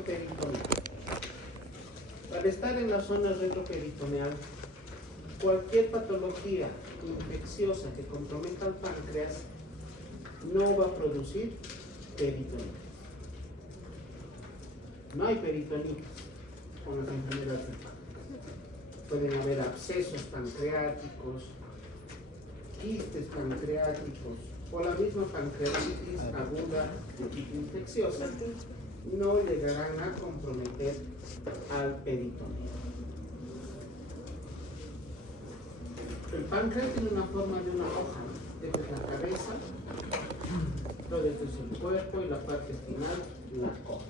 Peritoneal. Al estar en la zona retroperitoneal, cualquier patología infecciosa que comprometa al páncreas no va a producir peritonitis. No hay peritonitis con las enfermedades del páncreas. Pueden haber abscesos pancreáticos, quistes pancreáticos o la misma pancreatitis aguda de tipo infecciosa no llegarán a comprometer al peritoneo. El páncreas tiene una forma de una hoja, ¿no? Esta es la cabeza, todo esto es el cuerpo y la parte final, la cola.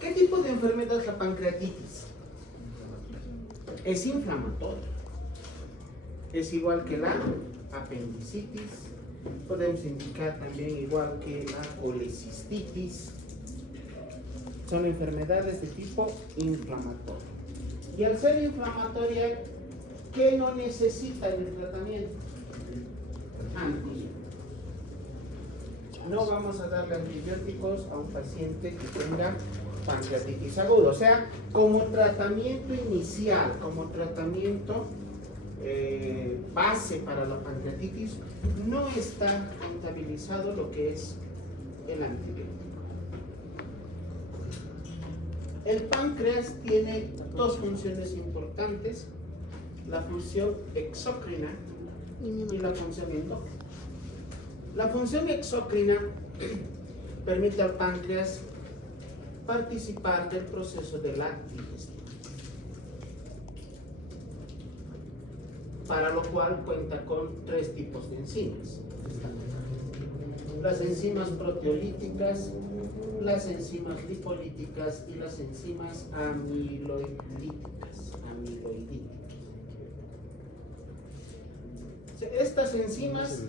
¿Qué tipo de enfermedad es la pancreatitis? Es inflamatoria. Es igual que la apendicitis. Podemos indicar también igual que la colecistitis. Son enfermedades de tipo inflamatorio. Y al ser inflamatoria, ¿qué no necesita el tratamiento? Antibióticos. No vamos a darle antibióticos a un paciente que tenga pancreatitis aguda. O sea, como tratamiento inicial, como tratamiento base para la pancreatitis, no está contabilizado lo que es el antibiótico. El páncreas tiene dos funciones importantes: la función exócrina y la función endócrina. La función exócrina permite al páncreas participar del proceso de la digestión, para lo cual cuenta con tres tipos de enzimas: las enzimas proteolíticas, las enzimas lipolíticas y las enzimas amiloidíticas. Estas enzimas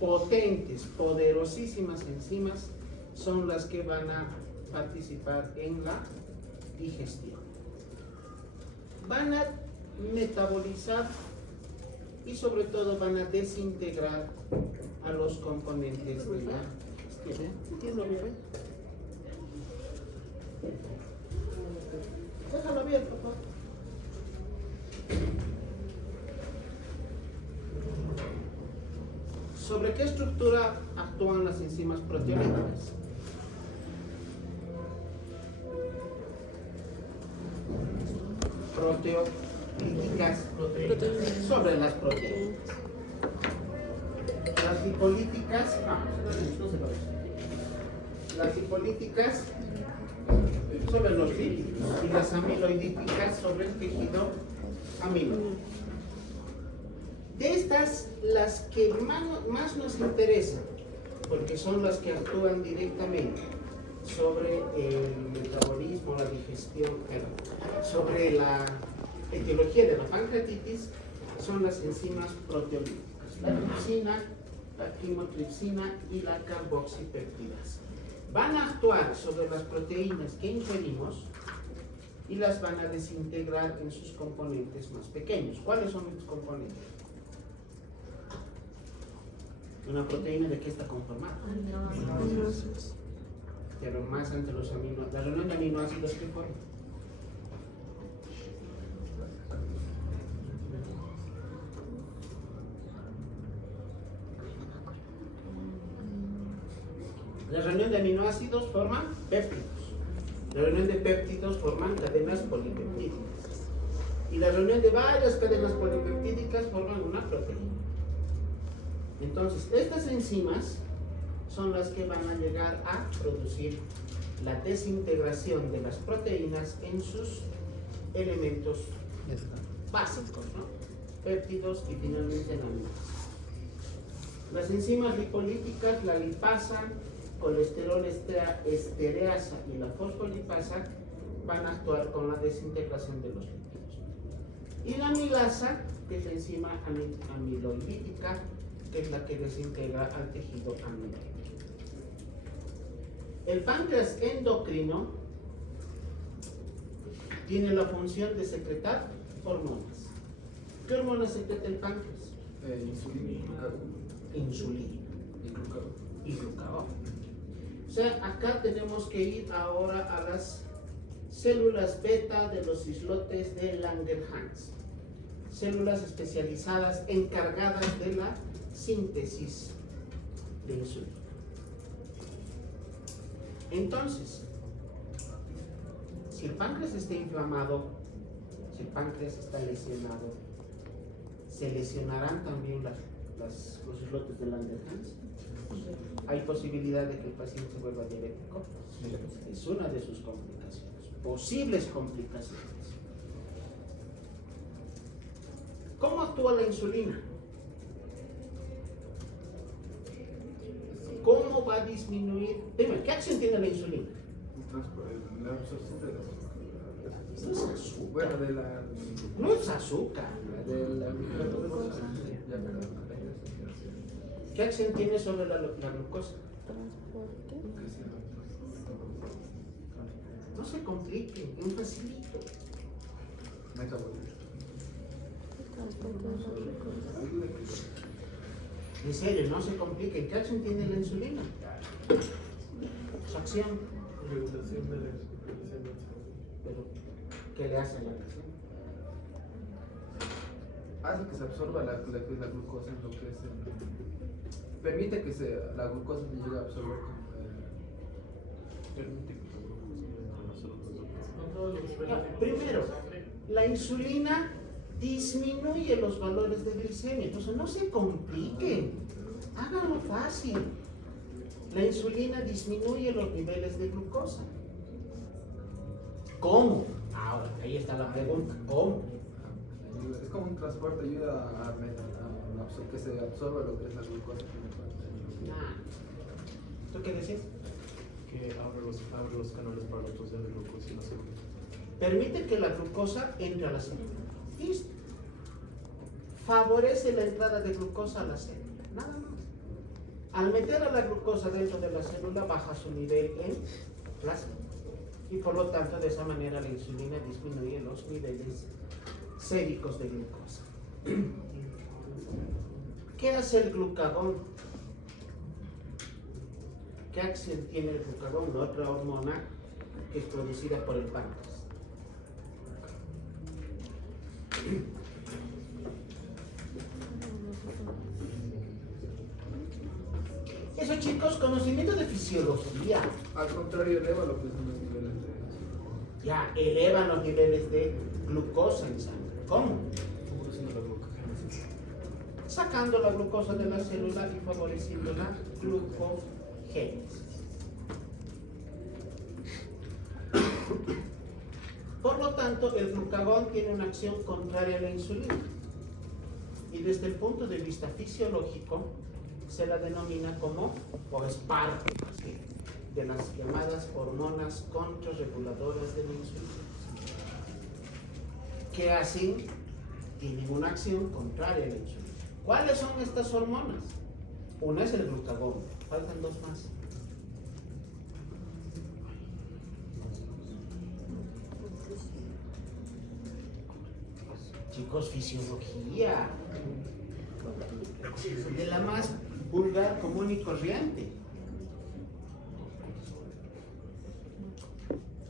potentes, poderosísimas enzimas, son las que van a participar en la digestión. Van a metabolizar y sobre todo van a desintegrar a los componentes de la digestión. ¿Entiendo bien? Déjalo abierto, papá. ¿Sobre qué estructura actúan las enzimas proteolíticas? Proteolíticas sobre las proteínas. Las lipolíticas, no se parece. Las lipolíticas sobre los lípidos y las amiloidíticas sobre el tejido amiloide. De estas, las que más nos interesan, porque son las que actúan directamente sobre el metabolismo, la digestión, sobre la etiología de la pancreatitis, son las enzimas proteolíticas: la tripsina, la quimotripsina y la carboxipeptidasa. Van a actuar sobre las proteínas que ingerimos y las van a desintegrar en sus componentes más pequeños. ¿Cuáles son estos componentes? ¿Una proteína de qué está conformada? Pero más ante los aminoácidos. La reunión de aminoácidos, ¿qué forma? La reunión de aminoácidos forman péptidos. La reunión de péptidos forman cadenas polipeptídicas. Y la reunión de varias cadenas polipeptídicas forman una proteína. Entonces, estas enzimas son las que van a llegar a producir la desintegración de las proteínas en sus elementos básicos, ¿no? Péptidos y finalmente en aminoácidos. Las enzimas lipolíticas, la lipasa, colesterol estereasa y la fosfolipasa, van a actuar con la desintegración de los lípidos. Y la amilasa, que es la enzima amiloidítica, que es la que desintegra al tejido amiloide. El páncreas endocrino tiene la función de secretar hormonas. ¿Qué hormonas secreta el páncreas? Insulina. Insulina Y glucagón. y glucagón. O sea, acá tenemos que ir ahora a las células beta de los islotes de Langerhans. Células especializadas encargadas de la síntesis de insulina. Entonces, si el páncreas está inflamado, si el páncreas está lesionado, ¿se lesionarán también los islotes de Langerhans? ¿Hay posibilidad de que el paciente se vuelva diabético? Es una de sus complicaciones, posibles complicaciones. ¿Cómo actúa la insulina? ¿Cómo va a disminuir? Primero, ¿qué acción tiene la insulina? La absorción de No es azúcar. bueno, de la No es azúcar. glucosa. ¿Qué acción tiene sobre la glucosa? No se compliquen, es un facilito. En serio, no se compliquen. ¿Qué acción tiene la insulina? Su acción. Regulación de la circulación del Pero, ¿qué le hace a la acción? hace que se absorba la glucosa en lo que es permite que la glucosa se llegue a absorber Primero, la insulina disminuye los valores de glicemia, entonces no se compliquen, háganlo fácil. La insulina disminuye los niveles de glucosa. ¿Cómo? Ahora, ahí está la pregunta, ¿cómo? es como un transporte, ayuda a que se absorba lo que es la glucosa. ¿Tú qué decías? Que abre los canales para la absorción de glucosa y la célula. Permite que la glucosa entre a la célula. Listo. Favorece la entrada de glucosa a la célula. Nada más. Al meter a la glucosa dentro de la célula, baja su nivel en plasma. Y por lo tanto, de esa manera, la insulina disminuye los niveles séricos de glucosa. ¿Qué hace el glucagón? ¿Qué acción tiene el glucagón? Otra hormona que es producida por el páncreas. Eso, chicos, conocimiento de fisiología. Al contrario, eleva lo que son los niveles de Ya elevan los niveles de glucosa en sangre. ¿Cómo? Sacando la glucosa de la célula y favoreciendo la glucogénesis. Por lo tanto, el glucagón tiene una acción contraria a la insulina. Y desde el punto de vista fisiológico, se la denomina como, o es parte de las llamadas hormonas contrarreguladoras de la insulina. ¿Qué hacen? Tienen una acción contraria a la insulina. ¿Cuáles son estas hormonas? Una es el glucagón, faltan dos más. Chicos, fisiología. De la más vulgar, común y corriente.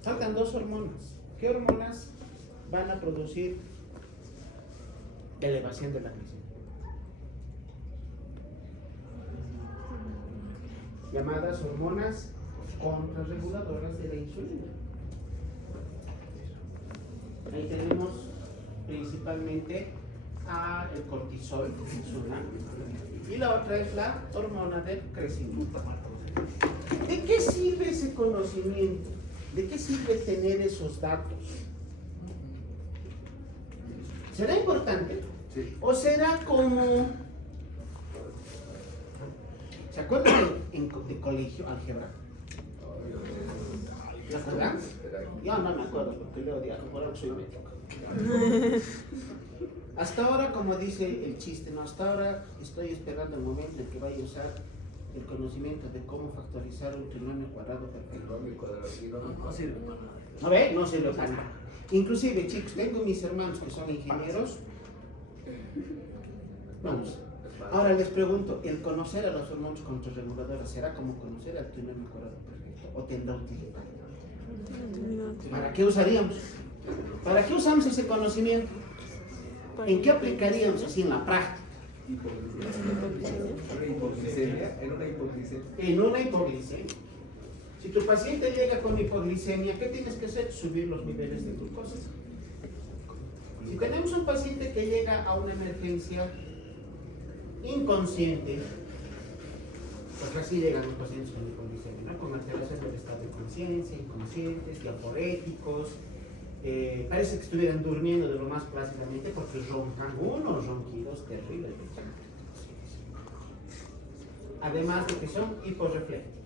Faltan dos hormonas. ¿Qué hormonas van a producir elevación de la glicemia? Llamadas hormonas contrarreguladoras de la insulina. Ahí tenemos principalmente el cortisol, insulina, y la otra es la hormona del crecimiento. ¿De qué sirve ese conocimiento? ¿De qué sirve tener esos datos? ¿Será importante? Sí. ¿O será como... ¿Se acuerdan de colegio, álgebra? ¿Se acuerdan? Yo no me acuerdo porque leo diario, por eso soy médico. Hasta ahora, como dice el chiste, no, hasta ahora estoy esperando el momento en que vaya a usar el conocimiento de cómo factorizar un trinomio cuadrado perfecto. No sirve para nada. ¿No ve? No sirve para nada. Inclusive, chicos, tengo mis hermanos que son ingenieros. Vamos, Ahora les pregunto, ¿el conocer a los hormonas contrarreguladoras será como conocer al túnel mejorado perfecto o tendrá utilidad? ¿Para qué usaríamos? ¿Para qué usamos ese conocimiento? ¿En qué aplicaríamos así en la práctica? En una hipoglicemia. En una hipoglicemia. Si tu paciente llega con hipoglicemia, ¿qué tienes que hacer? Subir los niveles de glucosa. Si tenemos un paciente que llega a una emergencia inconsciente, porque así llegan los pacientes con hipoglicemia, ¿no? Con alteración del estado de conciencia, inconscientes, diaporéticos, parece que estuvieran durmiendo de lo más plácidamente porque roncan unos ronquidos terribles. Además de que son hiporreflécticos.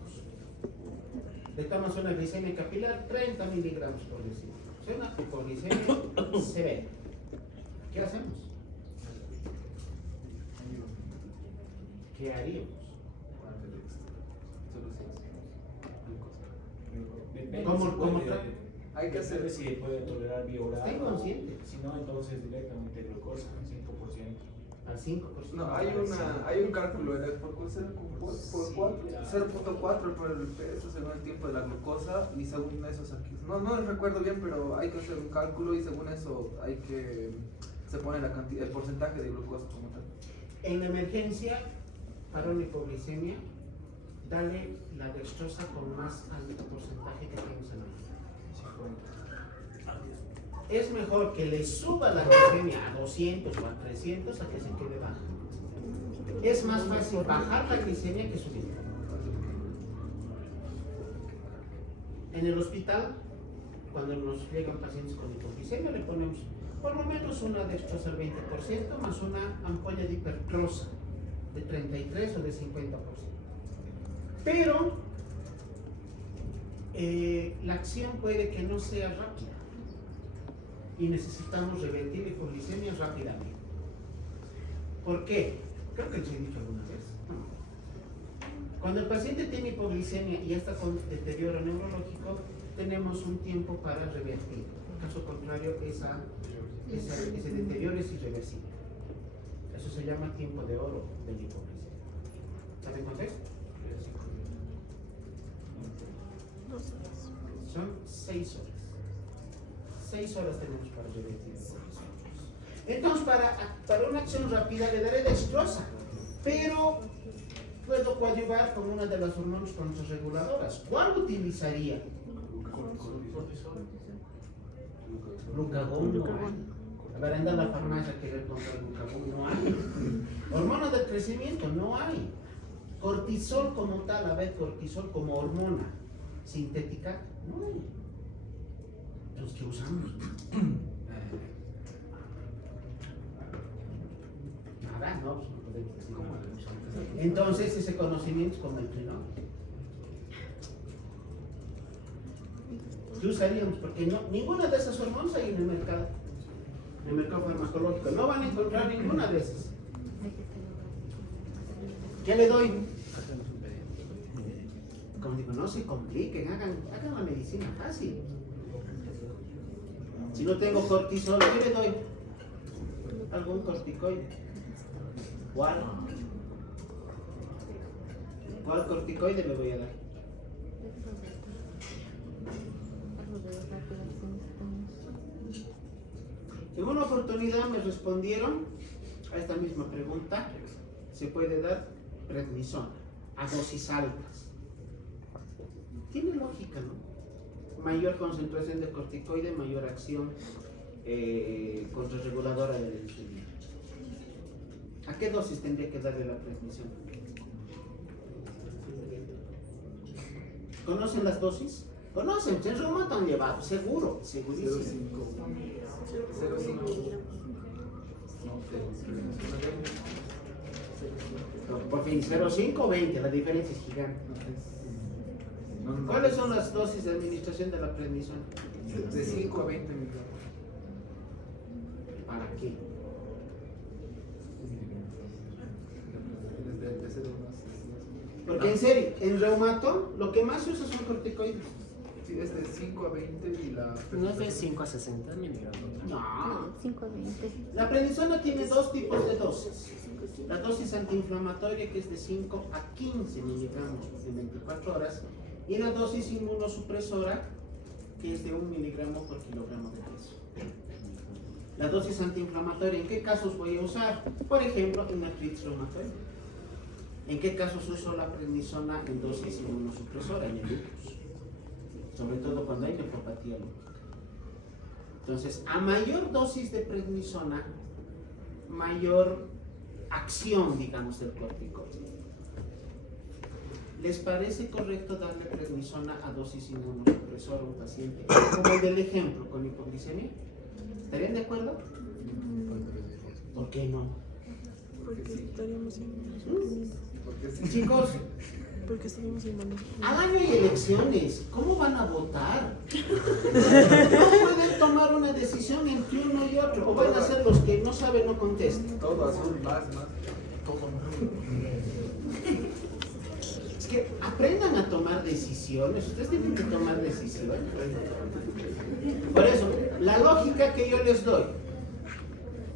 Le tomas una glicemia capilar, 30 miligramos por decilitro. Es una hipoglicemia severa. ¿Qué hacemos? ¿Qué haríamos? Depende ¿Cómo- si cómo puede- tra- Hay que hacer- depende si puede tolerar vía oral. Está inconsciente. Si no, entonces directamente glucosa, 5%. Al 5%. No, hay un cálculo en el por 0.4 por el peso según el tiempo de la glucosa y según eso no recuerdo bien, pero hay que hacer un cálculo y según eso hay que se pone la cantidad, el porcentaje de glucosa como tal. En la emergencia, para una hipoglicemia, dale la dextrosa con más alto porcentaje que tenemos en la vida. Es mejor que le suba la glicemia a 200 o a 300 a que se quede baja. Es más fácil bajar la glicemia que subirla. En el hospital, cuando nos llegan pacientes con hipoglicemia, le ponemos por lo menos una dextrosa al 20% más una ampolla de hipertrosa de 33 o de 50%. Pero la acción puede que no sea rápida y necesitamos revertir hipoglicemia rápidamente. ¿Por qué? Creo que les he dicho alguna vez. Cuando el paciente tiene hipoglicemia y ya está con deterioro neurológico, tenemos un tiempo para revertir. En caso contrario, ese deterioro es irreversible. Eso se llama tiempo de oro de la hipoglicemia. ¿Saben cuánto es? Son 6 horas. 6 horas tenemos para revertir. Entonces, para una acción rápida le daré dextrosa, pero puedo coadyuvar con una de las hormonas contrarreguladoras. ¿Cuál utilizaría? Glucagón no hay. A ver, anda a la farmacia a querer comprar glucagón, no hay. Hormona del crecimiento, no hay. Cortisol como tal, a ver, cortisol como hormona sintética, no hay. Entonces, ¿qué usamos? Nada, no, pues no podemos decir nada. Entonces, ese conocimiento es como el trinol. ¿Qué usaríamos? Porque no, ninguna de esas hormonas hay en el mercado farmacológico. No van a encontrar ninguna de esas. ¿Qué le doy? Como digo, no se compliquen, hagan la medicina fácil. Si no tengo cortisol, ¿qué le doy? ¿Algún corticoide? ¿Cuál? ¿Cuál corticoide le voy a dar? En una oportunidad me respondieron a esta misma pregunta. Se puede dar prednisona a dosis altas. Tiene lógica, ¿no? Mayor concentración de corticoide, mayor acción contrarreguladora de la insulina. ¿A qué dosis tendría que darle la prednisona? ¿Conocen las dosis? ¿Conocen? En reumato han llevado, seguro, segurísimo. 0.5. Por fin, 0,5 o 20, la diferencia es gigante. ¿Cuáles son las dosis de administración de la prednisona? De 5 a 20 miligramos. ¿Para qué? Desde 0 Porque en serio, en reumato lo que más se usa son corticoides. Sí, es de 5 a 20 y la... No es de 5 a 60 miligramos. No. 5 a 20. La prednisona tiene dos tipos de dosis. La dosis antiinflamatoria, que es de 5 a 15 miligramos en 24 horas, y la dosis inmunosupresora, que es de 1 miligramo por kilogramo de peso. La dosis antiinflamatoria, ¿en qué casos voy a usar? Por ejemplo, en artritis reumatoide. ¿En qué casos uso la prednisona en dosis inmunosupresora? En el lupus. Sobre todo cuando hay nefropatía lúpica. Entonces, a mayor dosis de prednisona, mayor acción, digamos, del corticoide. ¿Les parece correcto darle prednisona a dosis inmunosupresora a un paciente, como el del ejemplo, con hipoglicemia? ¿Estarían de acuerdo? ¿Por qué no? Porque estaríamos Porque sí. Chicos, porque estaríamos en manos. al año hay elecciones, ¿cómo van a votar? No pueden tomar una decisión entre uno y otro, o van a ser los que no saben no contestan. Todo azul, más. Es que aprendan a tomar decisiones, ustedes tienen que tomar decisiones. Por eso, la lógica que yo les doy: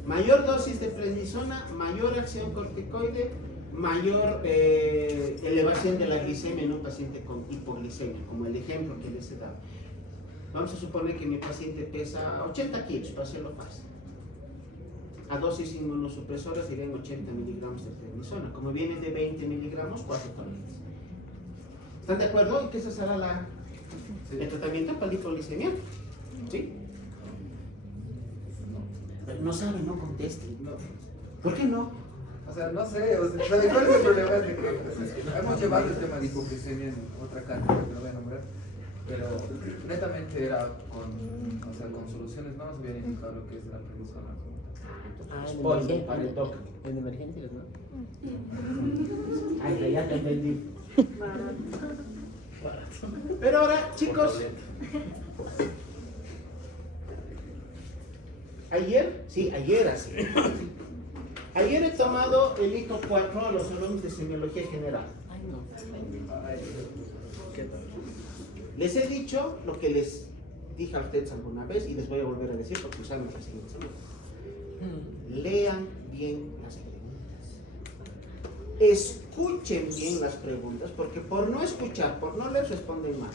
mayor dosis de prednisona, mayor acción corticoide, mayor elevación de la glicemia en un paciente con hipoglicemia, como el ejemplo que les he dado. Vamos a suponer que mi paciente pesa 80 kilos, para hacerlo fácil. A dosis inmunosupresora serían 80 miligramos de prednisona. Como viene de 20 miligramos, 4 tabletas. ¿Están de acuerdo en que esa será el tratamiento para la hipoglicemia? ¿Sí? Pero no saben, no contesten. No. ¿Por qué no? O sea, no sé, o sea, ¿cuál es el problema? Es de que hemos llevado el tema de hipoglicemia en otra cátedra que no voy a nombrar, pero netamente era con soluciones, no nos habían indicado lo que es la prednisona. Spoiler para el toque. En emergencias, ¿no? Ay, ya te entendí. Pero ahora, chicos, ayer así. Ayer he tomado el hito 4 a los alumnos de semiología general. Ay, no. ¿Qué tal? Les he dicho lo que les dije a ustedes alguna vez y les voy a volver a decir porque usamos la siguiente semana. Lean bien las preguntas. Escuchen bien las preguntas, porque por no escuchar, por no leer, responden mal.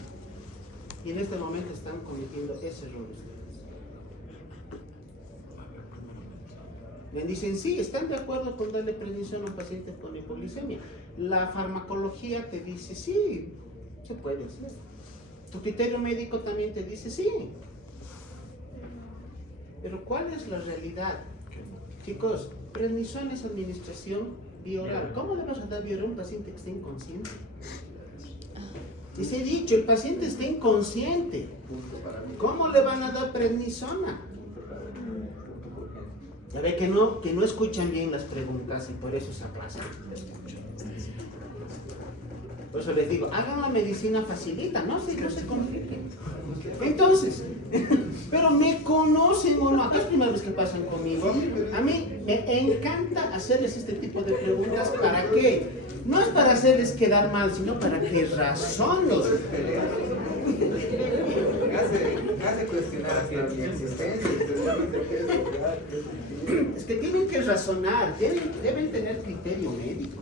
Y en este momento están cometiendo ese error ustedes. Me dicen, sí, están de acuerdo con darle prednisona a un paciente con hipoglicemia. La farmacología te dice, sí, se puede hacer. Tu criterio médico también te dice, sí. Pero ¿cuál es la realidad? Chicos, prednisona es administración bioral. ¿Cómo le vas a dar bioral a un paciente que esté inconsciente? Les he dicho, el paciente está inconsciente. Punto para mí. ¿Cómo le van a dar prednisona? Ya ve que no escuchan bien las preguntas y por eso se aplasan. Por eso les digo, hagan la medicina facilita, no se compliquen. Entonces, pero me conocen o no, acá es la primera vez que pasan conmigo. A mí me encanta hacerles este tipo de preguntas. ¿Para qué? No es para hacerles quedar mal, sino para que razonen. Me hace cuestionar hasta mi existencia. Es que tienen que razonar, deben tener criterio médico.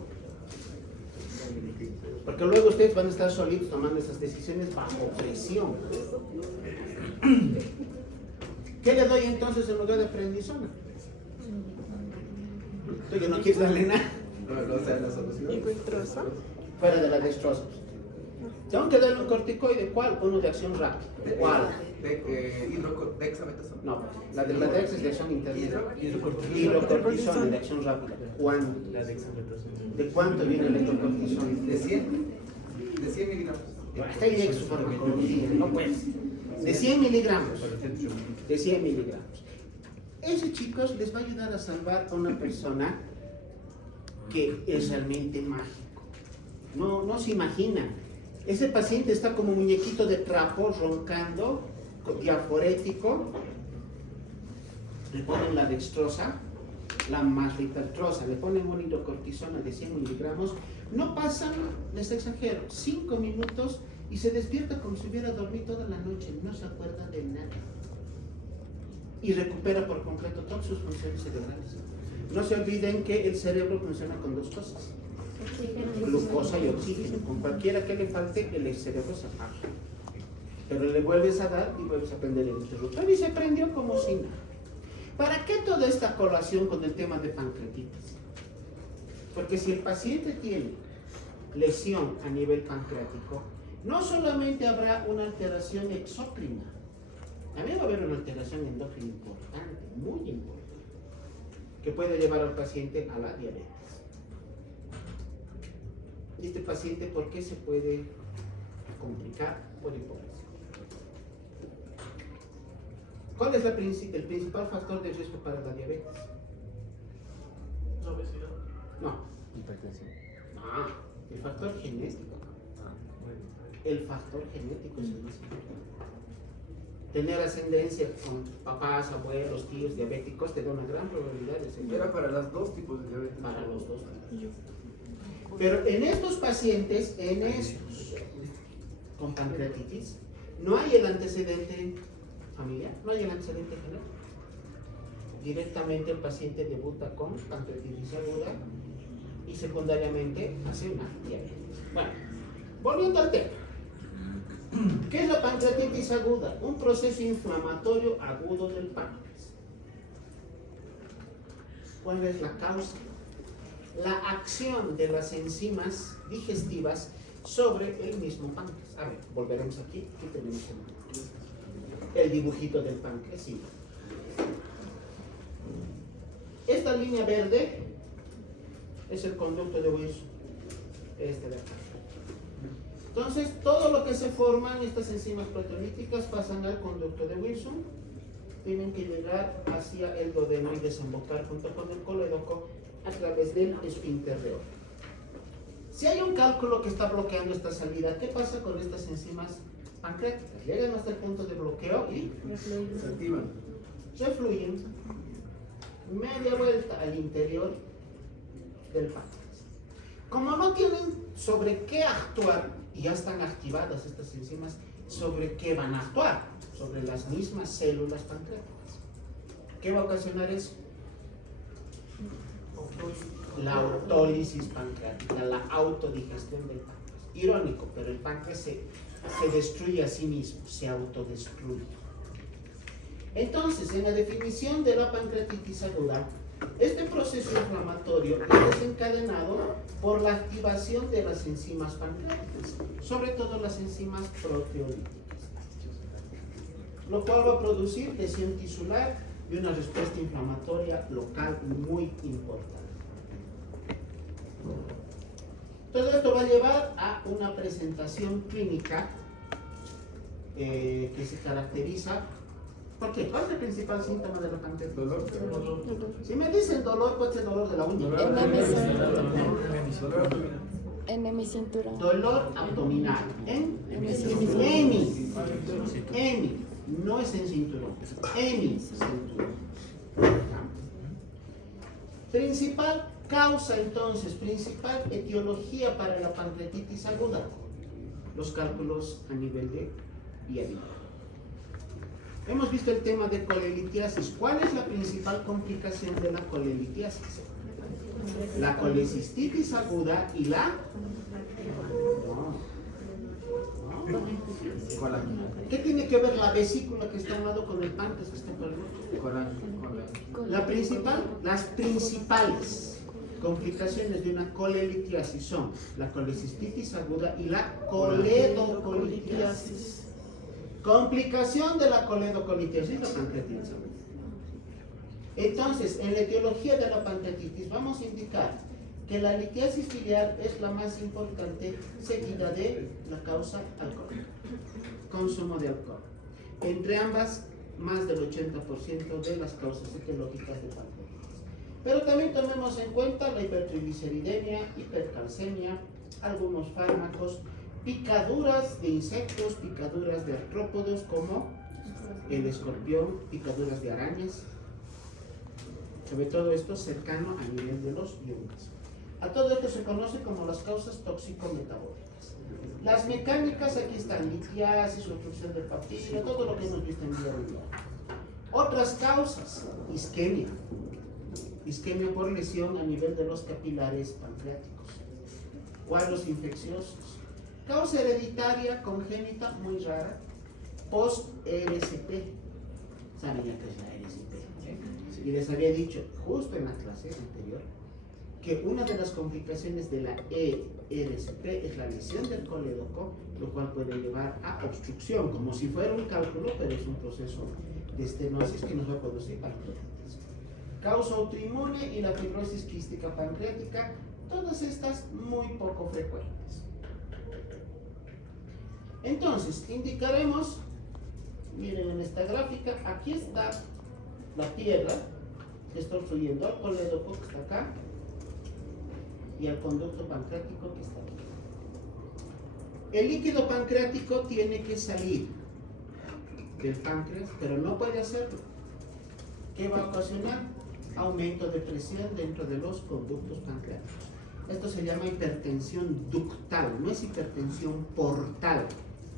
Porque luego ustedes van a estar solitos tomando esas decisiones bajo presión. ¿Qué le doy entonces en lugar de prednisona? ¿Tú ya no quieres darle nada? No sé la solución. ¿Encuentrosa? Fuera de la dextrosa. Tengo que darle un corticoide. ¿Cuál? Uno de acción rápida. ¿Cuál? Dexametasona. No, la de la dex es de acción intermedia. Hidrocortisona de acción rápida. ¿Cuándo? La dexametasona. ¿De cuánto viene el hidrocortisona? De 100 miligramos. Hasta ahí llega su farmacología, no pues. De 100 miligramos. De 100 miligramos. Ese, chicos, les va a ayudar a salvar a una persona que es realmente mágico. No se imaginan. Ese paciente está como muñequito de trapo, roncando, diaforético. Le ponen la dextrosa, la maslitotrosa, le ponen una hidrocortisona de 100 miligramos. No pasan, les exagero, 5 minutos y se despierta como si hubiera dormido toda la noche, no se acuerda de nada. Y recupera por completo todas sus funciones cerebrales. No se olviden que el cerebro funciona con dos cosas: glucosa y oxígeno. Con cualquiera que le falte, el cerebro se apaga. Pero le vuelves a dar y vuelves a prender el interruptor y se prendió como si nada. ¿Para qué toda esta colación con el tema de pancreatitis? Porque si el paciente tiene lesión a nivel pancreático, no solamente habrá una alteración exócrina, también va a haber una alteración endócrina importante, muy importante, que puede llevar al paciente a la diabetes. ¿Y este paciente por qué se puede complicar? Por hipótesis. ¿Cuál es el principal factor de riesgo para la diabetes? ¿La obesidad? No. Hipertensión. Ah, el factor genético. El factor genético es el más importante. Tener ascendencia con papás, abuelos, tíos diabéticos te da una gran probabilidad de ser. Era para los dos tipos de diabetes. Para los dos. Pero en estos pacientes, con pancreatitis, no hay el antecedente familiar, no hay el antecedente genético. Directamente el paciente debuta con pancreatitis aguda y secundariamente hace una diabetes. Bueno, volviendo al tema. ¿Qué es la pancreatitis aguda? Un proceso inflamatorio agudo del páncreas. ¿Cuál es la causa? La acción de las enzimas digestivas sobre el mismo páncreas. A ver, volveremos aquí. Aquí tenemos el dibujito del páncreas. Sí. Esta línea verde es el conducto de Wilson. Este de acá. Entonces, todo lo que se forman, estas enzimas proteolíticas, pasan al conducto de Wilson, tienen que llegar hacia el duodeno y desembocar junto con el colédoco a través del esfínter reol. Si hay un cálculo que está bloqueando esta salida, ¿qué pasa con estas enzimas pancreáticas? Llegan hasta el punto de bloqueo y Se activan. refluyen media vuelta al interior del páncreas. Como no tienen sobre qué actuar, y ya están activadas estas enzimas, ¿sobre qué van a actuar? Sobre las mismas células pancreáticas. ¿Qué va a ocasionar eso? La autólisis pancreática, la autodigestión del páncreas. Irónico, pero el páncreas se destruye a sí mismo, se autodestruye. Entonces, en la definición de la pancreatitis aguda, este proceso inflamatorio es desencadenado por la activación de las enzimas pancreáticas, sobre todo las enzimas proteolíticas, lo cual va a producir lesión tisular y una respuesta inflamatoria local muy importante. Todo esto va a llevar a una presentación clínica que se caracteriza. ¿Por qué? ¿Cuál es el principal síntoma de la pancreatitis? Dolor. Si me dicen dolor, puede ser dolor de la uña. Cintura. Dolor abdominal. ¿En? Emi. No es en cinturón. Emi. Cinturón. Principal causa entonces, principal etiología para la pancreatitis aguda. Los cálculos a nivel de piel. Hemos visto el tema de colelitiasis. ¿Cuál es la principal complicación de la colelitiasis? La colecistitis aguda y la... No. ¿Qué tiene que ver la vesícula que está a un lado con el páncreas que está por el otro? Las principales complicaciones de una colelitiasis son la colecistitis aguda y la coledocolitiasis. Complicación de la coledocolitiasis, la pancreatitis aguda. Entonces, en la etiología de la pancreatitis vamos a indicar que la litiasis biliar es la más importante, seguida de la causa alcohol, consumo de alcohol. Entre ambas, más del 80% de las causas etiológicas de pancreatitis. Pero también tomemos en cuenta la hipertrigliceridemia, hipercalcemia, algunos fármacos, picaduras de insectos, picaduras de artrópodos como el escorpión, picaduras de arañas, sobre todo esto cercano a nivel de los yungas. A todo esto se conoce como las causas tóxico-metabólicas. Las mecánicas aquí están, litiasis, obstrucción del papilo, todo lo que hemos visto en día de hoy. Otras causas, isquemia. Isquemia por lesión a nivel de los capilares pancreáticos. Cuadros infecciosos. Causa hereditaria congénita muy rara, post-RSP. ¿Saben ya qué es la RSP? Y les había dicho justo en la clase anterior que una de las complicaciones de la ERSP es la lesión del colédoco, lo cual puede llevar a obstrucción, como si fuera un cálculo, pero es un proceso de estenosis que nos va a producir pancreatitis. Causa autoinmune y la fibrosis quística pancreática, todas estas muy poco frecuentes. Entonces, indicaremos, miren en esta gráfica, aquí está la piedra que está obstruyendo al colédoco que está acá y al conducto pancreático que está aquí. El líquido pancreático tiene que salir del páncreas, pero no puede hacerlo. ¿Qué va a ocasionar? Aumento de presión dentro de los conductos pancreáticos. Esto se llama hipertensión ductal, no es hipertensión portal.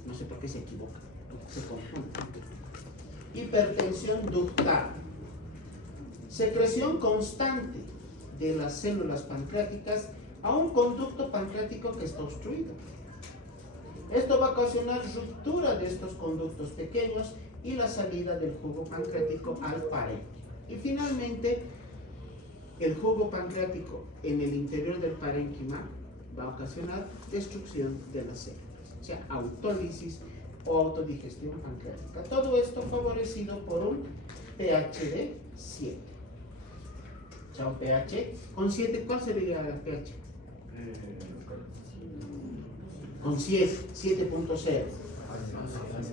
No sé por qué se equivoca, se confunde. Hipertensión ductal. Secreción constante de las células pancreáticas a un conducto pancreático que está obstruido. Esto va a ocasionar ruptura de estos conductos pequeños y la salida del jugo pancreático al parénquima. Y finalmente, el jugo pancreático en el interior del parénquima va a ocasionar destrucción de las células, o sea, autólisis o autodigestión pancreática. Todo esto favorecido por un pH de 7. O sea, un pH con 7, ¿cuál sería el pH? Con 7, 7.0.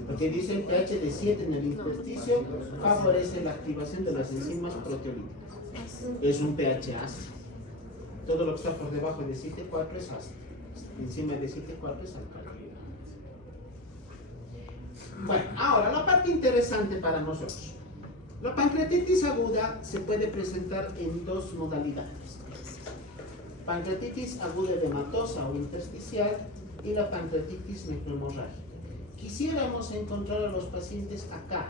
Porque dice el pH de 7 en el intersticio favorece la activación de las enzimas proteolíticas. Es un pH ácido. Todo lo que está por debajo de 7.4 es ácido. Encima de 7.4 es alcalino. Bueno, ahora la parte interesante para nosotros. La pancreatitis aguda se puede presentar en dos modalidades. Pancreatitis aguda edematosa o intersticial y la pancreatitis necrohemorrágica. Quisiéramos encontrar a los pacientes acá,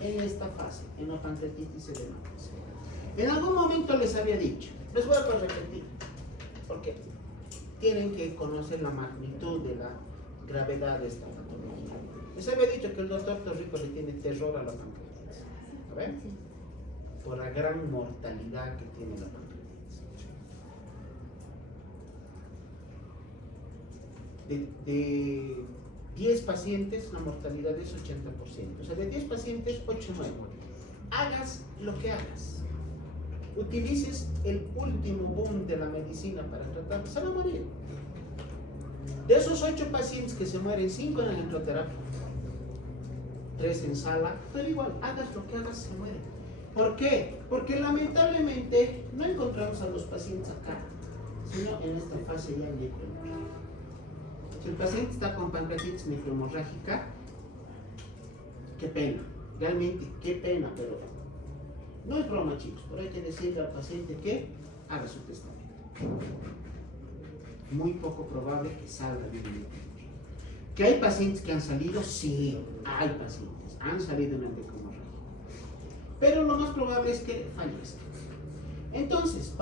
en esta fase, en la pancreatitis edematosa. En algún momento les había dicho, les vuelvo a repetir, porque tienen que conocer la magnitud de la gravedad de esta patología. Les había dicho que el doctor Torrico le tiene terror a la pancreatitis, ¿ven? Por la gran mortalidad que tiene la pancreatitis. De 10 pacientes, la mortalidad es 80%. O sea, de 10 pacientes, 8 mueren. Hagas lo que hagas. Utilices el último boom de la medicina para tratar, se van a morir. De esos 8 pacientes que se mueren, 5 en la electroterapia, 3 en sala, pero igual, hagas lo que hagas, se mueren. ¿Por qué? Porque lamentablemente no encontramos a los pacientes acá, sino en esta fase ya necrohemorrágica. Si el paciente está con pancreatitis necrohemorrágica, qué pena, realmente qué pena, pero no es broma, chicos, pero hay que decirle al paciente que haga su testamento. Muy poco probable que salga de un necrohemorrágico. ¿Que hay pacientes que han salido? Sí, hay pacientes, han salido en el necrohemorrágico. Pero lo más probable es que fallezcan. Entonces,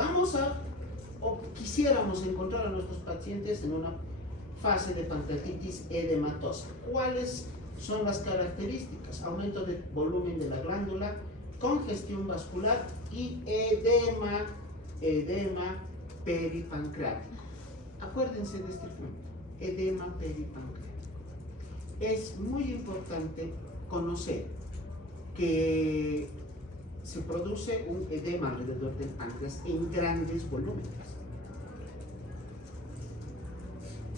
o quisiéramos encontrar a nuestros pacientes en una fase de pancreatitis edematosa. ¿Cuáles son las características? Aumento de volumen de la glándula, congestión vascular y edema peripancreático. Acuérdense de este punto, edema peripancreático. Es muy importante conocer que se produce un edema alrededor del páncreas en grandes volúmenes.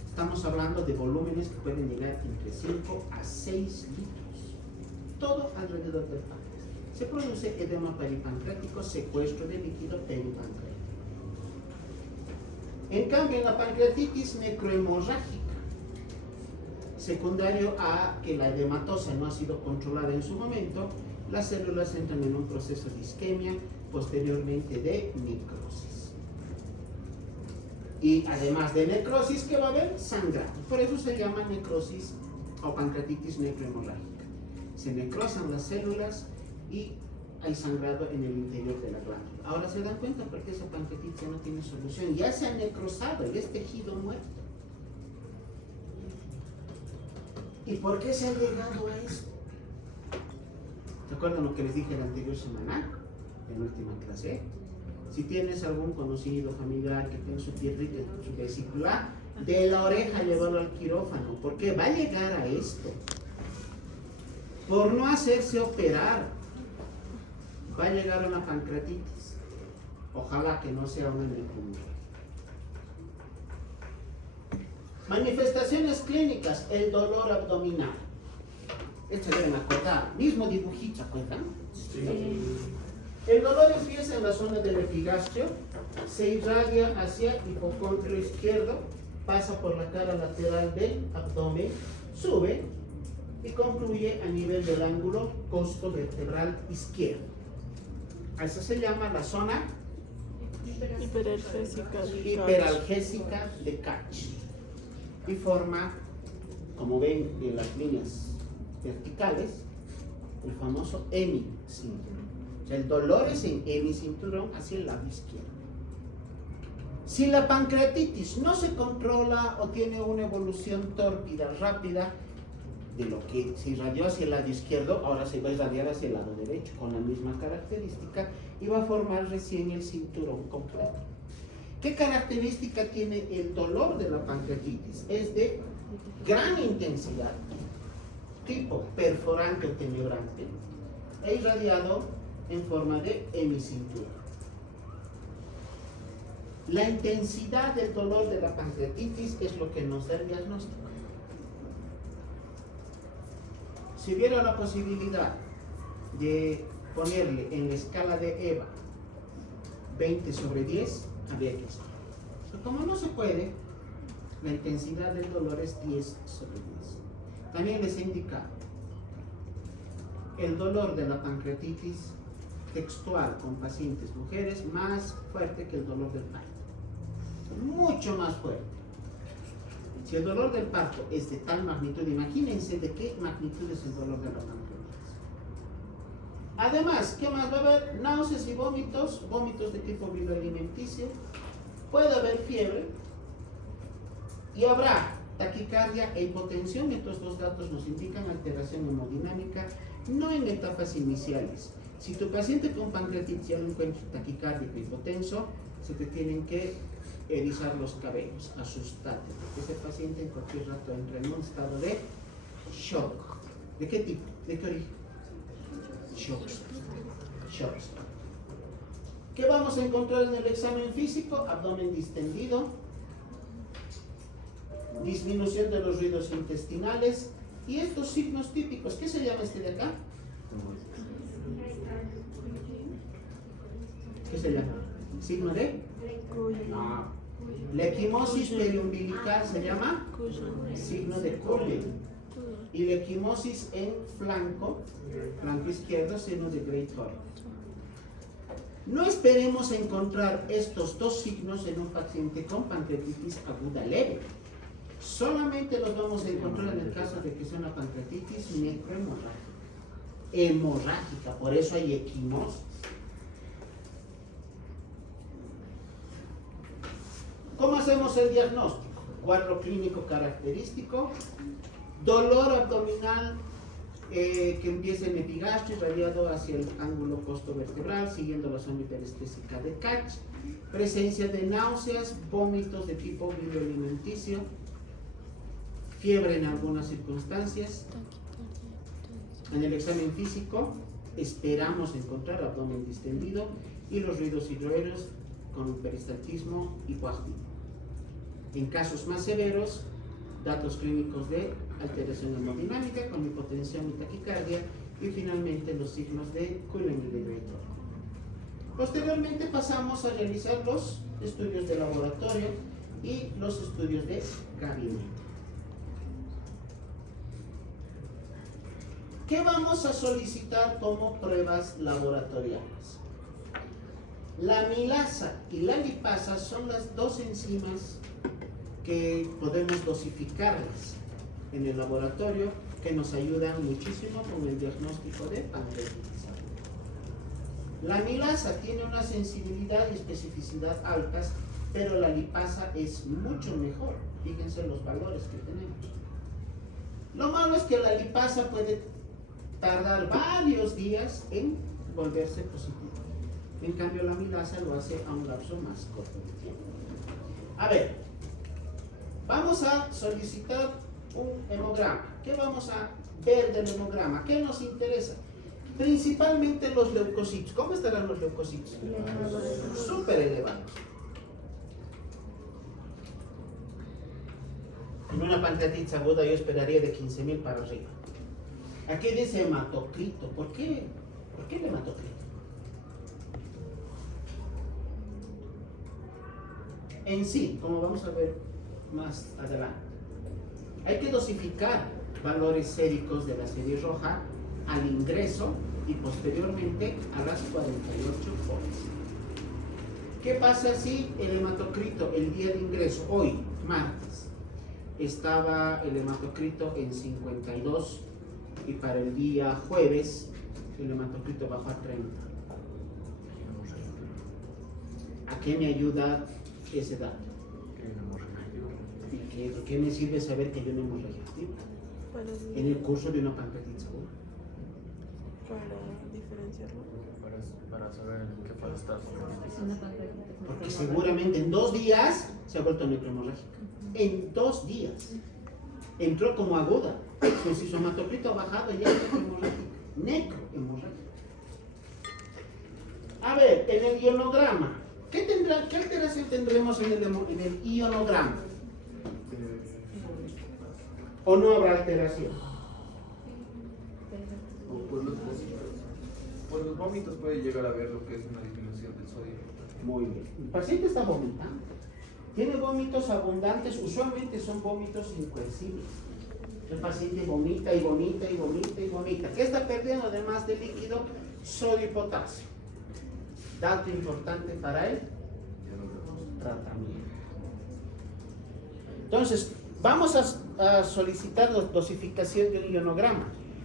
Estamos hablando de volúmenes que pueden llegar entre 5 a 6 litros. Todo alrededor del páncreas. Se produce edema peripancreático, secuestro de líquido peripancreático. En cambio, en la pancreatitis necrohemorrágica, secundario a que la edematosa no ha sido controlada en su momento, las células entran en un proceso de isquemia, posteriormente de necrosis. Y además de necrosis, ¿qué va a haber? Sangrado. Por eso se llama necrosis o pancreatitis necrohemorrágica. Se necrosan las células y hay sangrado en el interior de la glándula. Ahora se dan cuenta porque esa pancreatitis ya no tiene solución. Ya se ha necrosado, ya es tejido muerto. ¿Y por qué se ha llegado a esto? ¿Se acuerdan lo que les dije la anterior semana? En la última clase. Si tienes algún conocido, familiar que tiene su piedrita, su vesícula, de la oreja llevarlo al quirófano. ¿Por qué? Va a llegar a esto. Por no hacerse operar, va a llegar a una pancreatitis. Ojalá que no sea una en el pulmón. Manifestaciones clínicas, el dolor abdominal. Esto deben acordar, mismo dibujito, ¿acuerdan? Sí. El dolor empieza en la zona del epigastrio, se irradia hacia hipocondrio izquierdo, pasa por la cara lateral del abdomen, sube y concluye a nivel del ángulo costovertebral izquierdo. A eso se llama la zona hiperalgésica de Koch. Y forma, como ven en las líneas verticales, el famoso hemicinturón. O sea, el dolor es en hemicinturón hacia el lado izquierdo. Si la pancreatitis no se controla o tiene una evolución tórpida, rápida, de lo que se irradió hacia el lado izquierdo, ahora se va a irradiar hacia el lado derecho, con la misma característica, y va a formar recién el cinturón completo. ¿Qué característica tiene el dolor de la pancreatitis? Es de gran intensidad, tipo perforante o tenebrante, e irradiado en forma de hemicinturón. La intensidad del dolor de la pancreatitis es lo que nos da el diagnóstico. Si hubiera la posibilidad de ponerle en la escala de EVA 20/10, habría que hacerlo. Pero como no se puede, la intensidad del dolor es 10/10. También les he indicado, el dolor de la pancreatitis textual con pacientes mujeres más fuerte que el dolor del parto. Mucho más fuerte. Si el dolor del parto es de tal magnitud, imagínense de qué magnitud es el dolor de la pancreatitis. Además, ¿qué más va a haber? Náuseas y vómitos, vómitos de tipo bilioalimenticio, puede haber fiebre y habrá taquicardia e hipotensión. Estos dos datos nos indican alteración hemodinámica, no en etapas iniciales. Si tu paciente con pancreatitis ya lo encuentra taquicárdico, hipotenso, se te tienen que erizar los cabellos, asustate, porque ese paciente en cualquier rato entra en un estado de shock. ¿De qué tipo? ¿De qué origen? Shocks. Shocks. ¿Qué vamos a encontrar en el examen físico? Abdomen distendido, disminución de los ruidos intestinales y estos signos típicos. ¿Qué se llama este de acá? ¿Qué se llama? ¿Signo de? No. La equimosis periumbilical se llama signo de Cullen. Y la equimosis en flanco izquierdo, signo de Great Horn. No esperemos encontrar estos dos signos en un paciente con pancreatitis aguda leve. Solamente los vamos a encontrar en el caso de que sea una pancreatitis necrohemorrágica. Hemorrágica, por eso hay equimosis. ¿Cómo hacemos el diagnóstico? Cuadro clínico característico, dolor abdominal que empieza en epigastrio, irradiado hacia el ángulo costovertebral, siguiendo la zona hiperestésica de Koch, presencia de náuseas, vómitos de tipo bilioalimenticio, fiebre en algunas circunstancias. En el examen físico esperamos encontrar abdomen distendido y los ruidos hidroaéreos con peristaltismo hipoactivo. En casos más severos, datos clínicos de alteración hemodinámica con hipotensión y taquicardia, y finalmente los signos de Cullen y de Great Horn. Posteriormente pasamos a realizar los estudios de laboratorio y los estudios de gabinete. ¿Qué vamos a solicitar como pruebas laboratoriales? La amilasa y la lipasa son las dos enzimas que podemos dosificarlas en el laboratorio, que nos ayudan muchísimo con el diagnóstico de pancreatitis aguda. La amilasa tiene una sensibilidad y especificidad altas, pero la lipasa es mucho mejor. Fíjense los valores que tenemos. Lo malo es que la lipasa puede tardar varios días en volverse positiva. En cambio, la amilasa lo hace a un lapso más corto de tiempo. A ver, vamos a solicitar un hemograma. ¿Qué vamos a ver del hemograma? ¿Qué nos interesa? Principalmente los leucocitos. ¿Cómo estarán los leucocitos? Súper elevados. En una pancreatitis aguda yo esperaría de 15.000 para arriba. Aquí dice hematocrito. ¿Por qué? ¿Por qué el hematocrito? En sí, como vamos a ver más adelante, hay que dosificar valores séricos de la serie roja al ingreso y posteriormente a las 48 horas. ¿Qué pasa si el hematocrito el día de ingreso, hoy, martes, estaba el hematocrito en 52 y para el día jueves el hematocrito bajó a 30? ¿A qué me ayuda ese dato? ¿De qué me sirve saber que yo no hemos reactivo en el curso de una pancreatitis aguda? Para diferenciarlo. Para saber en qué fase está. Porque seguramente en 2 días se ha vuelto necrohemorrágica. En 2 días. Entró como aguda. Si su hematocrito ha bajado, ya es necrohemorrágica. Necrohemorrágica. A ver, en el ionograma. ¿Qué alteración tendremos en el ionograma? ¿O no habrá alteración? Por los vómitos puede llegar a ver lo que es una disminución del sodio. Muy bien. El paciente está vomitando. Tiene vómitos abundantes, usualmente son vómitos incoercibles. El paciente vomita y vomita y vomita y vomita. ¿Qué está perdiendo además de líquido? Sodio y potasio. Dato importante para el tratamiento. Entonces, vamos a solicitar la dosificación del ionograma.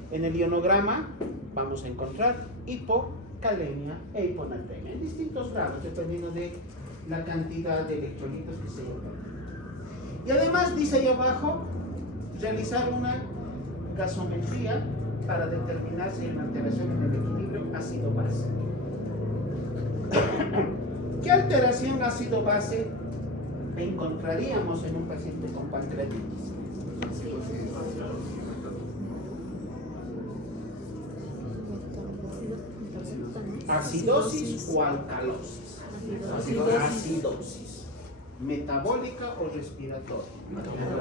En el ionograma vamos a encontrar hipocalemia e hiponatremia en distintos grados, dependiendo de la cantidad de electrolitos que se llevan. Y además dice ahí abajo, realizar una gasometría para determinar si hay una alteración en el equilibrio ácido-base. ¿Qué alteración ácido-base encontraríamos en un paciente con pancreatitis? ¿Acidosis o alcalosis? Acidosis. ¿Metabólica o respiratoria?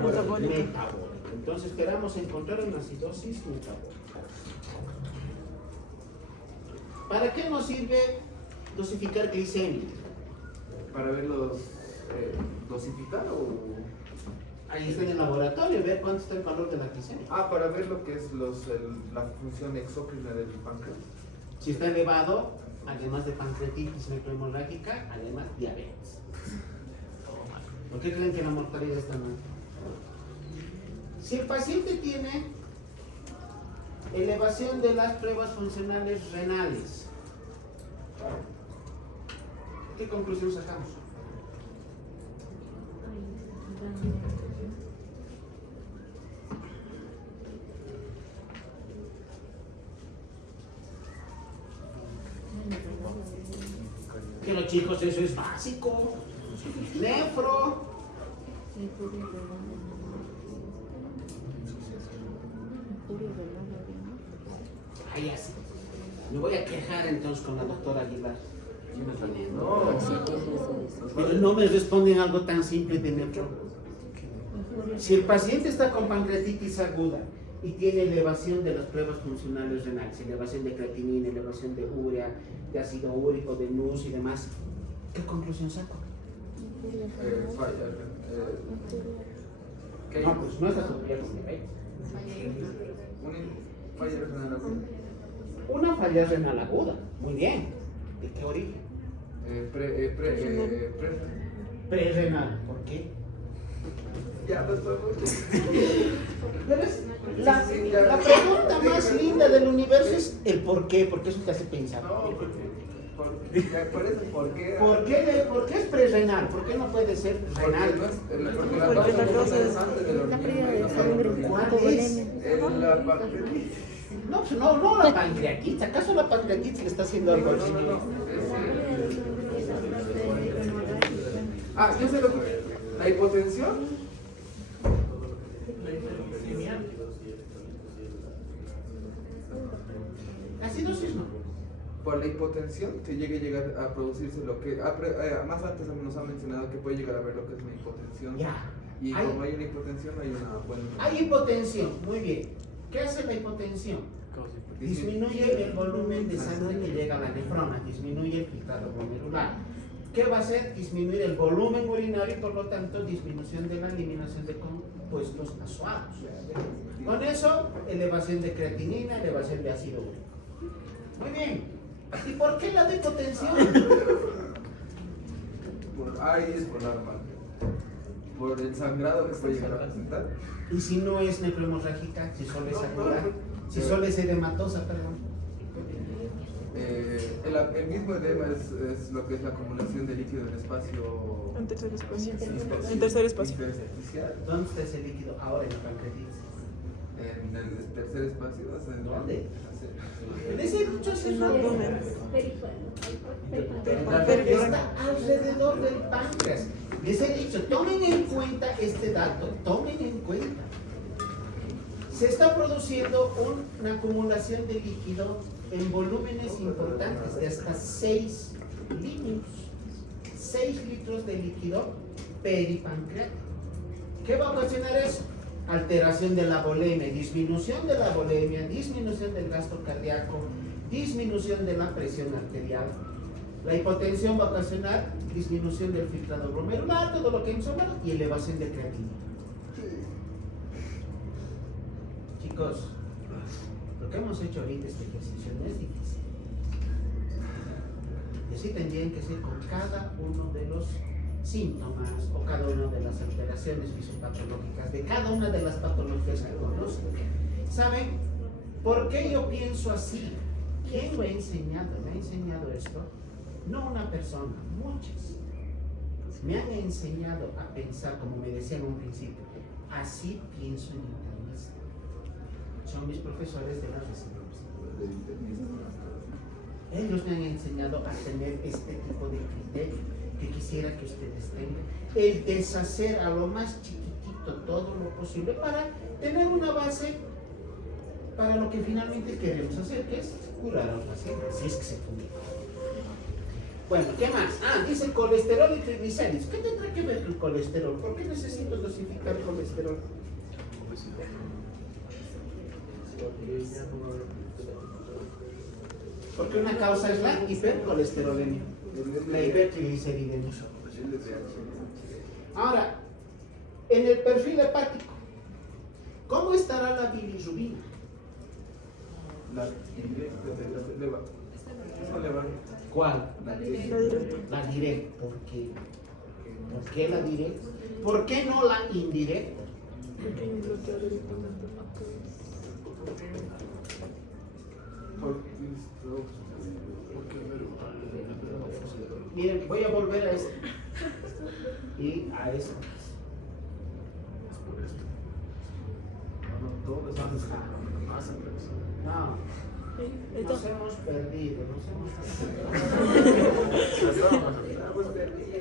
Metabólica. Entonces esperamos encontrar una acidosis metabólica. ¿Para qué nos sirve dosificar glicemia? Para verlos dosificar o... Ahí está en el laboratorio, ver cuánto está el valor de la glicemia. para ver lo que es la función exócrina del páncreas. Si está elevado, además de pancreatitis necrohemorrágica, además diabetes. ¿Por qué creen que la mortalidad está mal? Si el paciente tiene elevación de las pruebas funcionales renales, ¿qué conclusión sacamos? Que los chicos, eso es básico. Nefro. Ay, así. Me voy a quejar entonces con la doctora Aguilar. Pero no me responden algo tan simple de nefro. Si el paciente está con pancreatitis aguda y tiene elevación de las pruebas funcionales renales, elevación de creatinina, elevación de urea, de ácido úrico, de NUS y demás, ¿qué conclusión saco? Falla. No, pues no está todavía con diabetes. Falla renal aguda. Una falla renal aguda, muy bien. ¿De qué origen? Prerrenal. ¿Por qué? Ya, pues, Pero es la pregunta más linda del universo es el por qué, porque eso te hace pensar. no, por eso, ¿por qué? ¿Por qué es prerrenal? ¿Por qué no puede ser renal? Porque la Porque causa la causa interesante es de los la pérdida de niños sangre, ¿Cuál hipovolemia. la pancreatitis. No, pues no la pancreatitis. ¿Acaso la pancreatitis le está haciendo algo al No, niño? Yo sé lo que. La hipotensión. La acidosis no. Por la hipotensión que llegar a producirse lo que. Más antes nos ha mencionado que puede llegar a ver lo que es una hipotensión. Ya. Y como hay una hipotensión, hay una buena. Hay hipotensión, muy bien. ¿Qué hace la hipotensión? Disminuye el volumen de sangre que llega a la nefrona, disminuye el filtrado glomerular. ¿Qué va a hacer? Disminuir el volumen urinario y por lo tanto disminución de la eliminación de compuestos azuados. Con eso, elevación de creatinina, elevación de ácido úrico. Muy bien. ¿Y por qué la hipotensión? Ahí es por la parte. Por el sangrado que puede llegar a presentar. Y si no es nefrohemorrágica, si solo es aguda, si solo es edematosa, perdón. El mismo edema es lo que es la acumulación de líquido en el espacio. En tercer espacio. intersticial. En tercer espacio. Intersticial. ¿Dónde está ese líquido? Ahora en la pancreatitis. En el tercer espacio. O sea, ¿Dónde? En ese mucho En el abdomen. está alrededor del páncreas. Les he dicho, tomen en cuenta este dato, tomen en cuenta. Se está produciendo una acumulación de líquido en volúmenes importantes de hasta 6 litros. 6 litros de líquido peripancreático. ¿Qué va a ocasionar eso? Alteración de la volemia, disminución de la volemia, disminución del gasto cardíaco, disminución de la presión arterial. La hipotensión va a ocasionar disminución del filtrado glomerular, todo lo que hemos hablado, y elevación de creatinina. Chicos, lo que hemos hecho ahorita, este ejercicio, no es difícil. Y así tendrían que ser con cada uno de los síntomas o cada una de las alteraciones fisiopatológicas, de cada una de las patologías que conocen. ¿Saben por qué yo pienso así? ¿Quién me ha enseñado? ¿Me ha enseñado esto? No una persona, muchas. Me han enseñado a pensar, como me decían en un principio, así pienso en internet. Son mis profesores de la residencia. Ellos me han enseñado a tener este tipo de criterio que quisiera que ustedes tengan. El deshacer a lo más chiquitito todo lo posible para tener una base para lo que finalmente queremos hacer, que es curar a los pacientes, si es que se puede. Bueno, ¿qué más? Dice colesterol y triglicéridos. ¿Qué tendrá que ver el colesterol? ¿Por qué necesito dosificar colesterol? Porque una causa es la hipercolesterolemia, la hipertrigliceridemia. Ahora, en el perfil hepático, ¿cómo estará la bilirrubina? ¿Cuál? La directa. ¿Por qué? ¿Por qué la directa? ¿Por qué no la indirecta? Miren, voy a volver a esto y a esto. No, nos hemos perdido, nos hemos perdido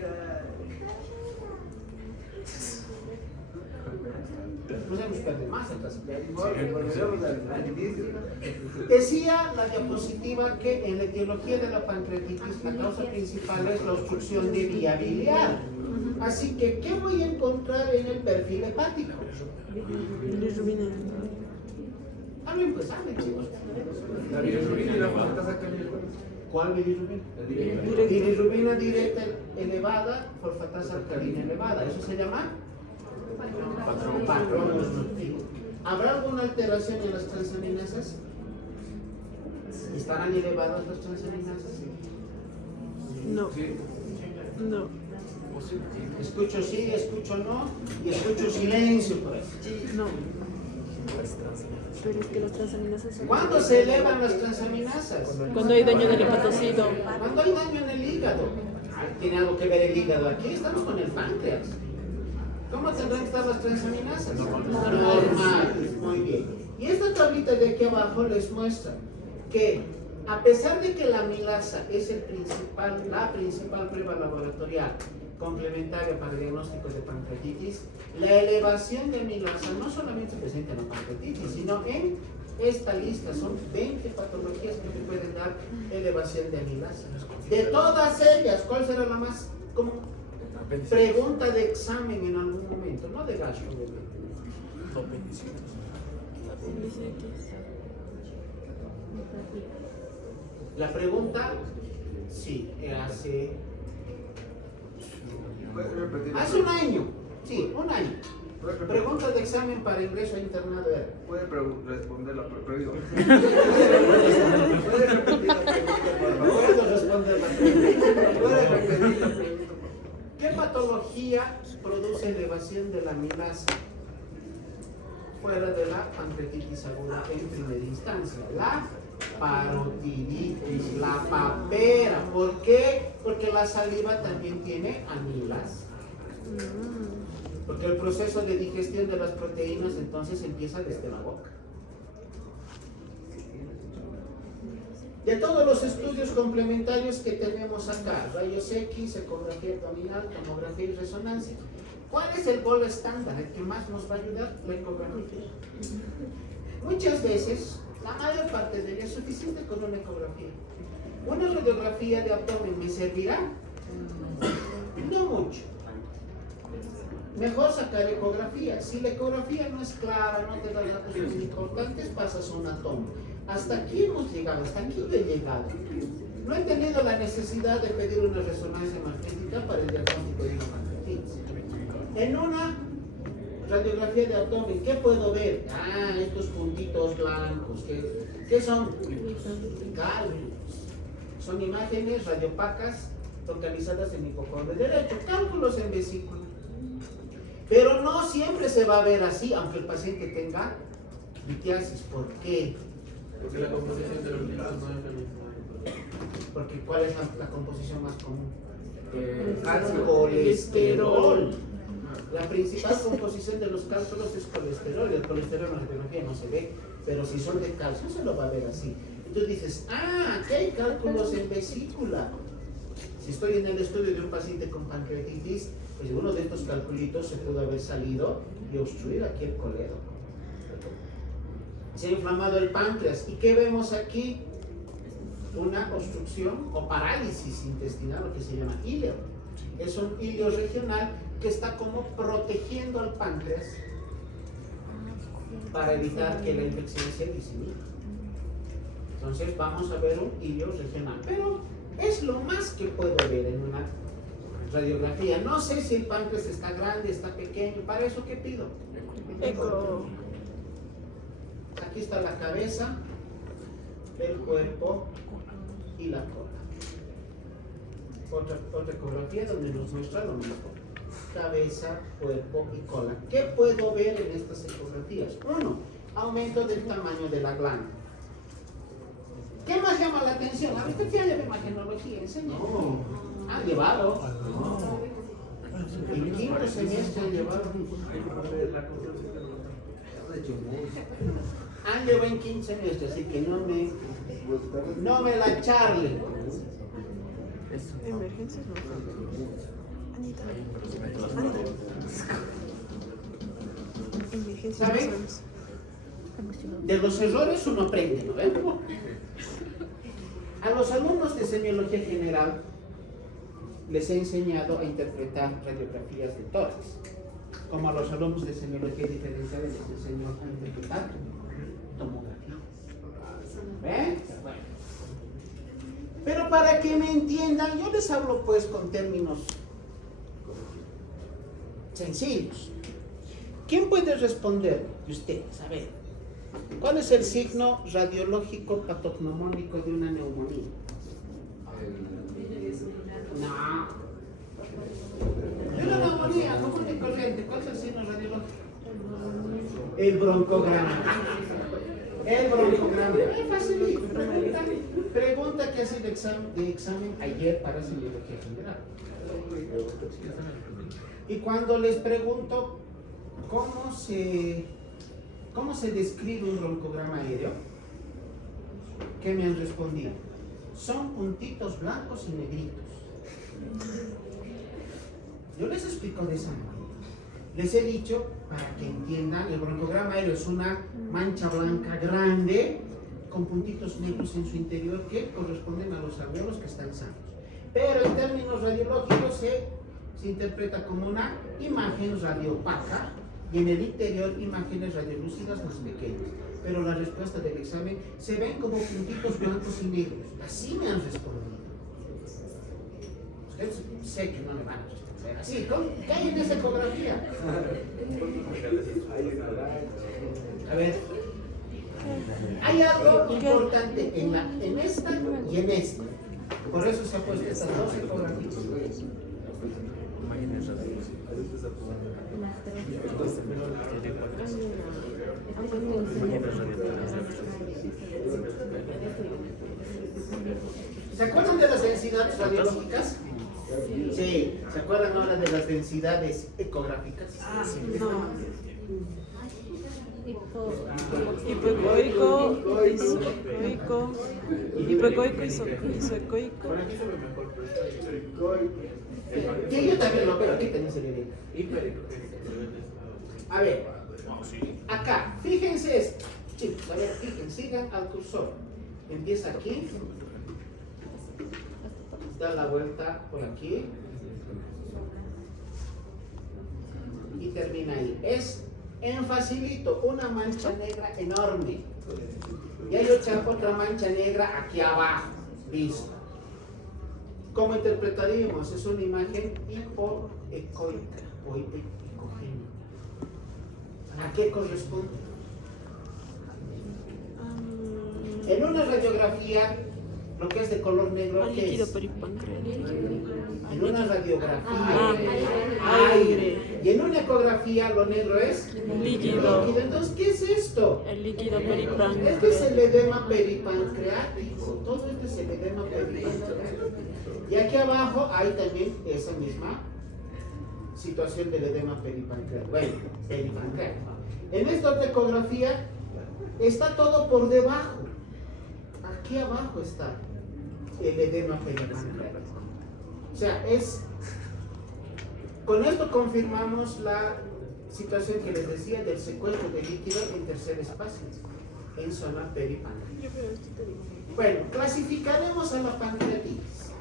más atrás. Decía la diapositiva que en la etiología de la pancreatitis la causa principal es la obstrucción de vía biliar. Así que, ¿qué voy a encontrar en el perfil hepático? Bilirrubina. Hablen pues, hablen chicos. La bilirrubina y la fosfatasa. ¿Cuál bilirrubina? Directa. Bilirrubina directa elevada, fosfatasa alcalina elevada. ¿Eso se llama? Patrón obstructivo. ¿Habrá alguna alteración en las transaminasas? ¿Estarán elevadas las transaminasas? No. Sí. No. ¿O sí? Escucho sí, escucho no, y escucho silencio por ahí. No. Pero es que las transaminasas son... ¿Cuándo se elevan las transaminasas? Cuando hay daño del hepatocido. Cuando hay daño en el hígado. ¿Tiene algo que ver el hígado aquí? Estamos con el páncreas. ¿Cómo tendrán que estar las transaminasas? Normal. Muy bien. Y esta tablita de aquí abajo les muestra que a pesar de que la amilasa es la principal prueba laboratorial complementaria para el diagnóstico de pancreatitis, la elevación de amilasa no solamente se presenta en la pancreatitis, sino en esta lista. Son 20 patologías que te pueden dar elevación de amilasa. De todas ellas, ¿cuál será la más común? Pregunta de examen en algún momento, no de gastro, La pregunta, sí, hace un año, sí, un año. Pregunta de examen para ingreso a internado era. Puede responder la pregunta. ¿Puede repetir la pregunta, por favor? Puedo responder la pregunta. ¿Puede repetir la pregunta? ¿Qué patología produce elevación de la amilasa fuera de la pancreatitis aguda en primera instancia? La parotiditis, la papera. ¿Por qué? Porque la saliva también tiene amilasa. Porque el proceso de digestión de las proteínas entonces empieza desde la boca. De todos los estudios complementarios que tenemos acá, rayos X, ecografía abdominal, tomografía y resonancia, ¿cuál es el gol estándar, el que más nos va a ayudar? La ecografía. Muchas veces, la mayor parte de ellas es suficiente con una ecografía. ¿Una radiografía de abdomen me servirá? No mucho. Mejor sacar ecografía. Si la ecografía no es clara, no te da datos muy importantes, pasas una toma. Hasta aquí hemos llegado, hasta aquí yo he llegado. No he tenido la necesidad de pedir una resonancia magnética para el diagnóstico de una pancreatitis. En una radiografía de abdomen, ¿qué puedo ver? Ah, estos puntitos blancos. ¿Qué son? Cálculos. Son imágenes radiopacas localizadas en hipocondrio derecho. Cálculos en vesícula. Pero no siempre se va a ver así, aunque el paciente tenga litiasis. ¿Por qué? Porque la composición de los líquidos no es la misma. Porque ¿cuál es la composición más común? Calcio. Colesterol. La principal composición de los cálculos es colesterol. El colesterol en la radiografía no se ve, pero si son de calcio se lo va a ver así. Entonces dices, aquí hay cálculos en vesícula. Si estoy en el estudio de un paciente con pancreatitis, pues uno de estos calculitos se pudo haber salido y obstruir aquí el coledo. Se ha inflamado el páncreas. ¿Y qué vemos aquí? Una obstrucción o parálisis intestinal, lo que se llama íleo. Es un íleo regional que está como protegiendo al páncreas para evitar que la infección se disemine. Entonces vamos a ver un íleo regional, pero es lo más que puedo ver en una radiografía. No sé si el páncreas está grande, está pequeño. ¿Para eso qué pido? Eco. Aquí está la cabeza, el cuerpo y la cola. Otra ecografía donde nos muestra lo mismo. Cabeza, cuerpo y cola. ¿Qué puedo ver en estas ecografías? Uno, aumento del tamaño de la glándula. ¿Qué más llama la atención? A ver, usted ya lleva imagenología, enseña. Han llevado. En quinto semestre han llevado. Han llevado en quinto semestre, así que no me la charlen. Emergencias no. Anita. Emergencias no ¿Saben? sabemos. De los errores uno aprende, ¿no ven? A los alumnos de semiología general les he enseñado a interpretar radiografías de tórax, como a los alumnos de semiología diferencial les enseño a interpretar tomografía. ¿Ven? Bueno. Pero para que me entiendan, yo les hablo pues con términos sencillos. ¿Quién puede responder de ustedes? A ver, ¿cuál es el signo radiológico patognomónico de una neumonía? No. De una neumonía común y corriente, ¿cuál es el signo radiológico? El broncograma. El broncograma. Es facilito. Pregunta que hace de examen ayer para semiología general. Y cuando les pregunto cómo se describe un broncograma aéreo, ¿qué me han respondido? Son puntitos blancos y negritos. Yo les explico de esa manera. Les he dicho, para que entiendan, el broncograma aéreo es una mancha blanca grande con puntitos negros en su interior que corresponden a los alveolos que están sanos. Pero en términos radiológicos se interpreta como una imagen radiopaca y en el interior imágenes radiolúcidas más pequeñas. Pero la respuesta del examen se ven como puntitos blancos y negros. Así me han respondido. Ustedes sé que no me van a responder así. ¿Qué hay en esa ecografía? A ver. Hay algo importante en esta y en esta. Por eso se ha puesto estas dos ecografías. ¿Se acuerdan de las densidades radiológicas? Sí. ¿Se acuerdan ahora de las densidades ecográficas? No. Hipoecoico, hipoecoico, isoecoico. Sí, yo también lo veo, aquí también se le ve. A ver, acá, fíjense esto. Chicos, a ver, fíjense, sigan al cursor. Empieza aquí, da la vuelta por aquí y termina ahí. Es en facilito una mancha negra enorme. Y hay otra mancha negra aquí abajo. Listo. ¿Cómo interpretaríamos? Es una imagen hipoecoica o hipoecogénica. ¿A qué corresponde? En una radiografía, lo que es de color negro, ¿qué líquido es? peripancreático. En una radiografía, aire. Y en una ecografía, lo negro es Líquido. Entonces, ¿qué es esto? El líquido Este es peripancreático. el edema peripancreático. Todo esto es el edema peripancreático. Y aquí abajo hay también esa misma situación del edema peripancreático. Bueno, peripancreático. En esta otra ecografía está todo por debajo. Aquí abajo está el edema peripancreático. O sea, con esto confirmamos la situación que les decía del secuestro de líquido en tercer espacio, en zona peripancreática. Bueno, clasificaremos a la pancreatitis: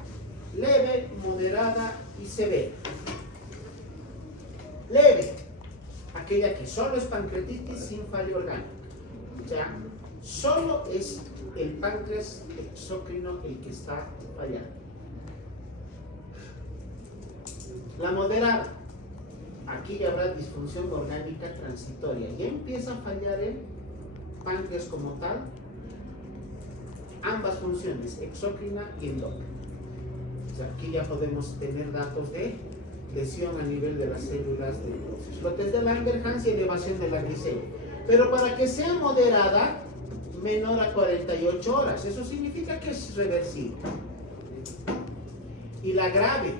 leve, moderada y severa. Leve, aquella que solo es pancreatitis sin fallo orgánico. O sea, solo es el páncreas exócrino el que está fallando. La moderada, aquí ya habrá disfunción orgánica transitoria. Ya empieza a fallar el páncreas como tal, ambas funciones, exócrina y endócrina. O sea, aquí ya podemos tener datos de lesión a nivel de las células de los lotes de Langerhans y elevación de la glicemia. Pero para que sea moderada, menor a 48 horas. Eso significa que es reversible. Y la grave,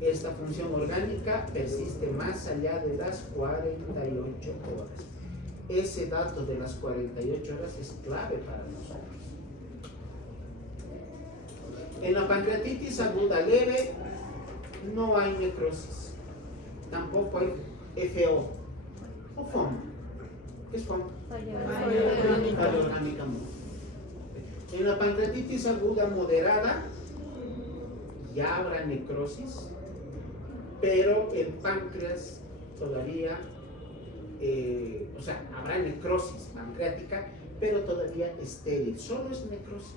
esta función orgánica persiste más allá de las 48 horas. Ese dato de las 48 horas es clave para nosotros. En la pancreatitis aguda leve no hay necrosis. Tampoco hay FO o FOM. ¿Qué es FOM? Falla orgánica. En la pancreatitis aguda moderada ya habrá necrosis, pero el páncreas todavía, o sea, habrá necrosis pancreática, pero todavía estéril, solo es necrosis.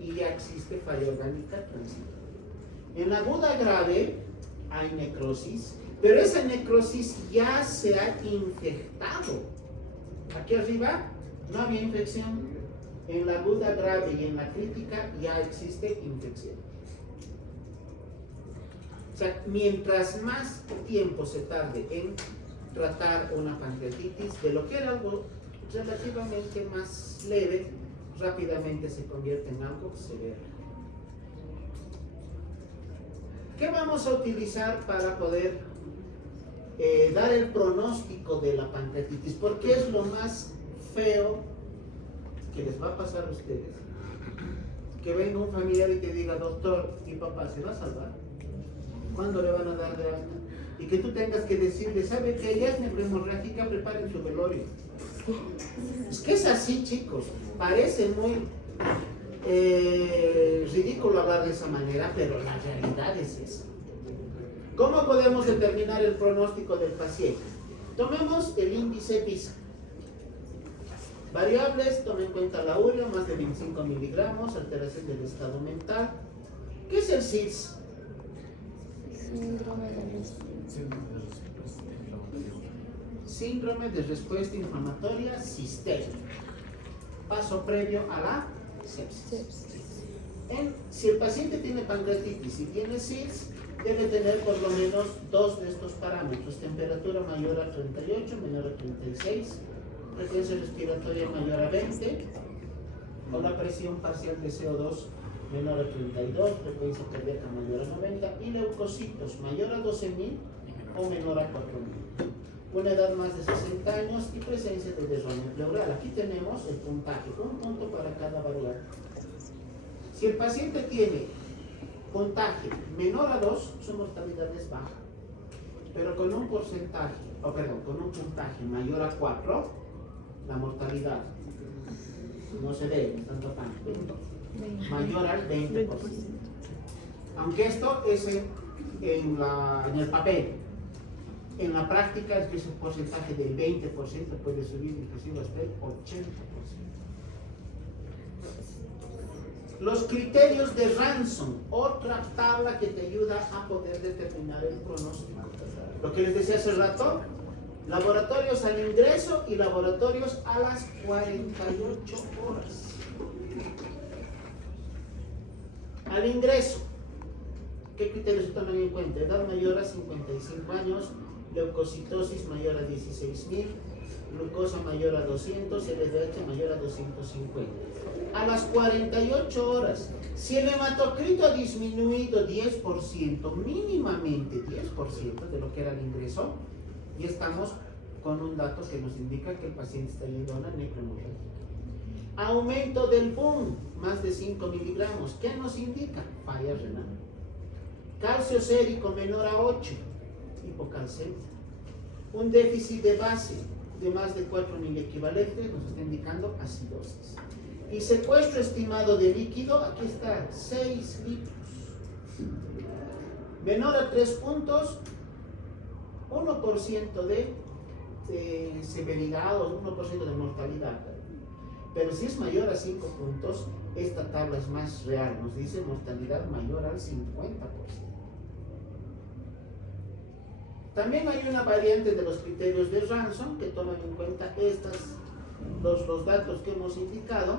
Y ya existe falla orgánica transitoria. En la aguda grave hay necrosis, pero esa necrosis ya se ha infectado. Aquí arriba no había infección. En la aguda grave y en la crítica ya existe infección. sea, mientras más tiempo se tarde en tratar una pancreatitis, de lo que era algo relativamente más leve, rápidamente se convierte en algo severo. ¿Qué vamos a utilizar para poder dar el pronóstico de la pancreatitis? Porque es lo más feo que les va a pasar a ustedes. Que venga un familiar y te diga, doctor, mi papá se va a salvar. ¿Cuándo le van a dar de alta? Y que tú tengas que decirle, ¿sabe que ella es hemorrágica? Preparen su velorio. Es que es así, chicos. Parece muy ridículo hablar de esa manera, pero la realidad es esa. ¿Cómo podemos determinar el pronóstico del paciente? Tomemos el índice PISA. Variables, tome en cuenta la urea, más de 25 miligramos, alteración del estado mental. ¿Qué es el SIDS? Síndrome de respuesta inflamatoria sistémica. Paso previo a la sepsis. Si el paciente tiene pancreatitis y tiene SIDS, debe tener por lo menos dos de estos parámetros: temperatura mayor a 38, menor a 36, frecuencia respiratoria mayor a 20, o la presión parcial de CO2 menor a 32, frecuencia cardíaca mayor a 90 y leucocitos mayor a 12.000 o menor a 4.000. Una edad más de 60 años y presencia de derrame pleural. Aquí tenemos el puntaje, un punto para cada variable. Si el paciente tiene puntaje menor a 2, su mortalidad es baja. Pero con un porcentaje, con un puntaje mayor a 4, la mortalidad no se ve, están tocando, mayor al 20%. Aunque esto es en el papel. En la práctica es que ese porcentaje del 20% puede subir inclusive hasta el 80%. Los criterios de Ransom, otra tabla que te ayuda a poder determinar el pronóstico. Lo que les decía hace rato, laboratorios al ingreso y laboratorios a las 48 horas. Al ingreso, ¿qué criterios se toman en cuenta? Edad mayor a 55 años, leucocitosis mayor a 16.000, glucosa mayor a 200, LDH mayor a 250. A las 48 horas, si el hematocrito ha disminuido 10%, mínimamente 10% de lo que era el ingreso, y estamos con un dato que nos indica que el paciente está yendo a una necrohemorragia. Aumento del boom, más de 5 miligramos. ¿Qué nos indica? Falla renal. Calcio sérico menor a 8, hipocalcemia. Un déficit de base de más de 4.000 equivalentes nos está indicando acidosis. Y secuestro estimado de líquido, aquí está, 6 litros. Menor a 3 puntos, 1% de severidad o 1% de mortalidad. Pero si es mayor a 5 puntos, esta tabla es más real, nos dice mortalidad mayor al 50%. También hay una variante de los criterios de Ransom que toman en cuenta los datos que hemos indicado,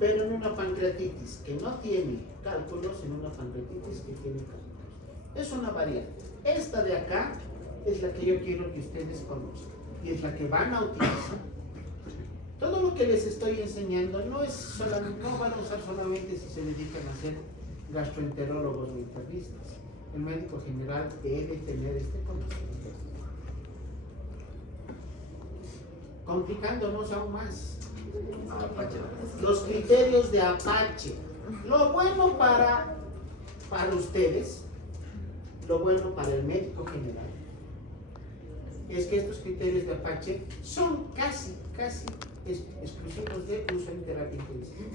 pero en una pancreatitis que no tiene cálculos, en una pancreatitis que tiene cálculos. Es una variante. Esta de acá es la que yo quiero que ustedes conozcan y es la que van a utilizar. Todo lo que les estoy enseñando no van a usar solamente si se dedican a ser gastroenterólogos o internistas. El médico general debe tener este conocimiento. Complicándonos aún más. Los criterios de Apache. Lo bueno para ustedes, lo bueno para el médico general, es que estos criterios de Apache son casi exclusivos de uso en terapia intensiva,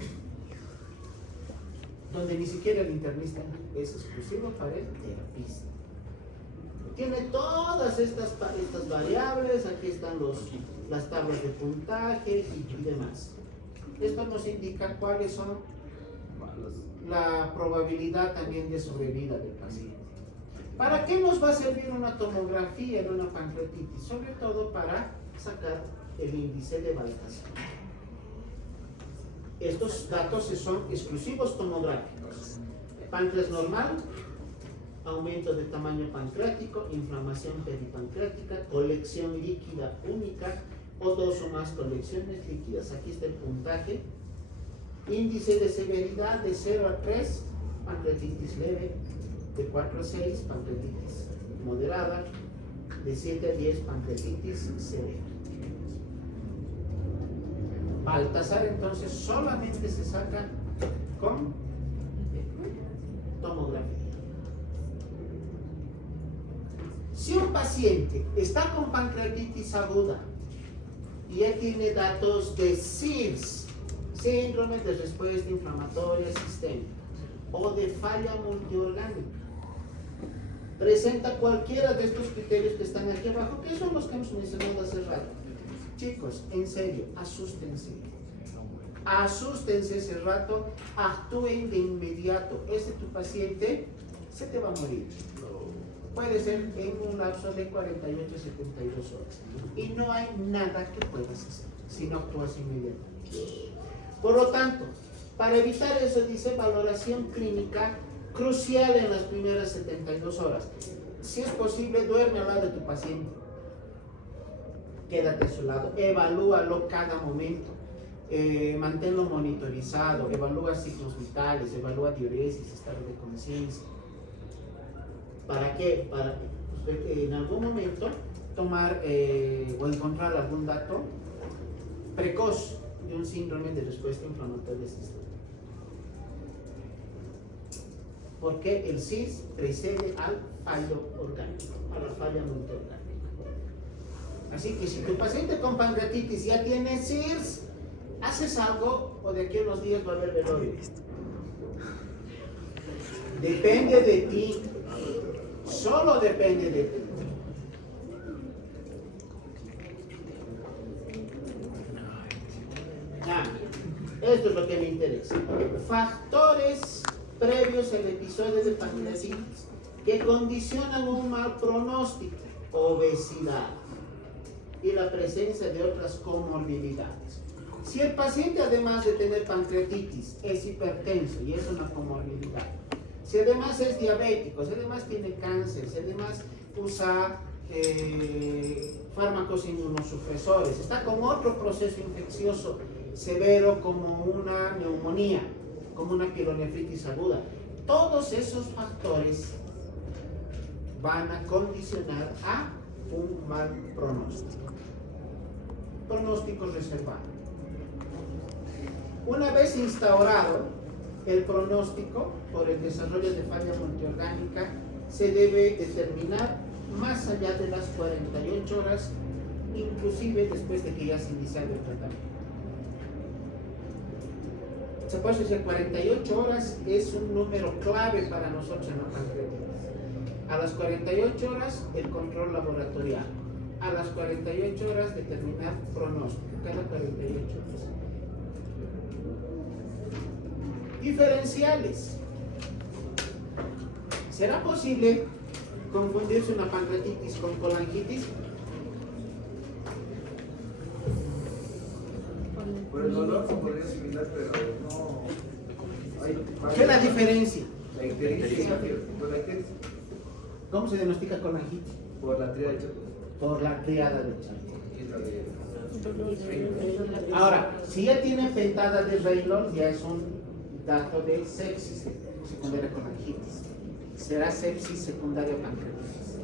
donde ni siquiera el internista es exclusivo para el terapista. Tiene todas estas variables, aquí están las tablas de puntaje y demás. Esto nos indica cuáles son la probabilidad también de sobrevida del paciente. ¿Para qué nos va a servir una tomografía en una pancreatitis? Sobre todo para sacar el índice de validación. Estos datos son exclusivos tomográficos. Páncreas normal, aumento de tamaño pancreático, inflamación peripancreática, colección líquida única o dos o más colecciones líquidas. Aquí está el puntaje. Índice de severidad de 0 a 3, pancreatitis leve, de 4 a 6, pancreatitis moderada, de 7 a 10, pancreatitis severa. Baltasar entonces solamente se saca con tomografía. Si un paciente está con pancreatitis aguda y ya tiene datos de SIRS, síndrome de respuesta inflamatoria sistémica, o de falla multiorgánica, presenta cualquiera de estos criterios que están aquí abajo, que son los que hemos mencionado hace rato. Chicos, en serio, asústense. Asústense ese rato, actúen de inmediato. Tu paciente se te va a morir. Puede ser en un lapso de 48 a 72 horas. Y no hay nada que puedas hacer si no actúas inmediatamente. Por lo tanto, para evitar eso, dice valoración clínica crucial en las primeras 72 horas. Si es posible, duerme al lado de tu paciente. Quédate a su lado, evalúalo cada momento, manténlo monitorizado, evalúa signos vitales, evalúa diuresis, estado de conciencia. ¿Para qué? Para en algún momento tomar o encontrar algún dato precoz de un síndrome de respuesta inflamatoria sistémica. Porque el SIS precede al fallo orgánico, a la falla multiorgánica. Así que si tu paciente con pancreatitis ya tiene SIRS, haces algo o de aquí a unos días va a haber velorio. Depende de ti, solo depende de ti. Esto es lo que me interesa. Factores previos al episodio de pancreatitis que condicionan un mal pronóstico: obesidad y la presencia de otras comorbilidades. Si el paciente, además de tener pancreatitis, es hipertenso y es una comorbilidad, si además es diabético, si además tiene cáncer, si además usa fármacos inmunosupresores, está con otro proceso infeccioso severo como una neumonía, como una pielonefritis aguda, todos esos factores van a condicionar a un mal pronóstico. Pronóstico reservado. Una vez instaurado el pronóstico por el desarrollo de falla multiorgánica, se debe determinar más allá de las 48 horas, inclusive después de que ya se iniciado el tratamiento. Se puede decir 48 horas es un número clave para nosotros en la pancreatitis. A las 48 horas el control laboratorial. A las 48 horas determinar pronóstico. Cada 48 horas. Diferenciales. ¿Será posible confundirse una pancreatitis con colangitis? Por el dolor se podría asimilar, pero no. ¿Qué es la diferencia? La ictericia. Por la ictericia. ¿Cómo se diagnostica colangitis? Por la tríada de Charcot. Por la triada de Charcot. Y la de. Ahora, si ya tiene pentada de Reynolds, ya es un dato de sepsis secundaria colangitis. Será sepsis secundaria pancreatitis.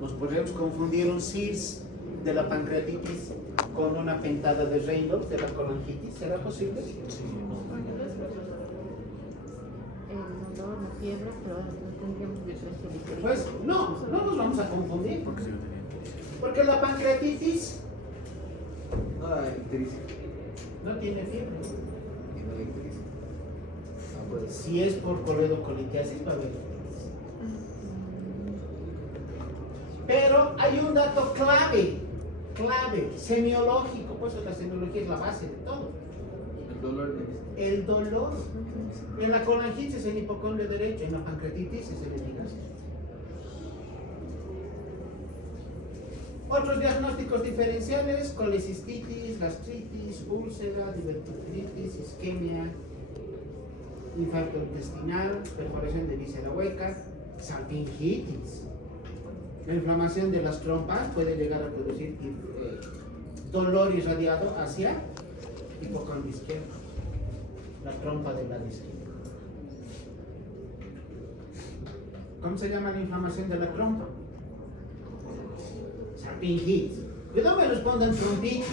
Nos podemos confundir un SIRS de la pancreatitis con una pentada de Reynolds de la colangitis. ¿Será posible? El dolor, la fiebre, pero no tendríamos diferencia diferente. Pues no nos vamos a confundir. Porque la pancreatitis No la ictericia. no tiene fiebre. Y no la ictericia. Ah, pues. Si es por coledocolitis, va a haber. Pero hay un dato clave, semiológico, pues la semiología es la base de todo. El dolor de. El dolor. En la colangitis es el hipocondrio derecho, en la pancreatitis es el epigastrio. Otros diagnósticos diferenciales: colecistitis, gastritis, úlcera, diverticulitis, isquemia, infarto intestinal, perforación de víscera hueca, salpingitis. La inflamación de las trompas puede llegar a producir dolor irradiado hacia hipocondrio izquierdo, la trompa del lado izquierdo. ¿Cómo se llama la inflamación de la trompa? Salpingitis. Que no me respondan trompitis.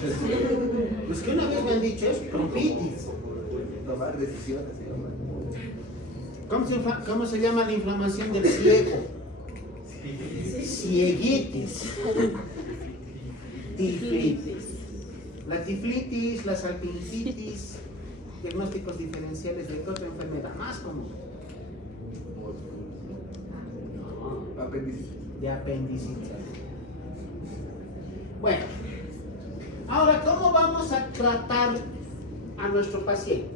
Los que una vez me han dicho es trompitis. Tomar decisiones, ¿sí? ¿Cómo se llama la inflamación del ciego? Cieguitis. Tiflitis. La tiflitis, la salpingitis, diagnósticos diferenciales de otra enfermedad más común. Apéndice. De apendicitis. Bueno, ahora, ¿cómo vamos a tratar a nuestro paciente?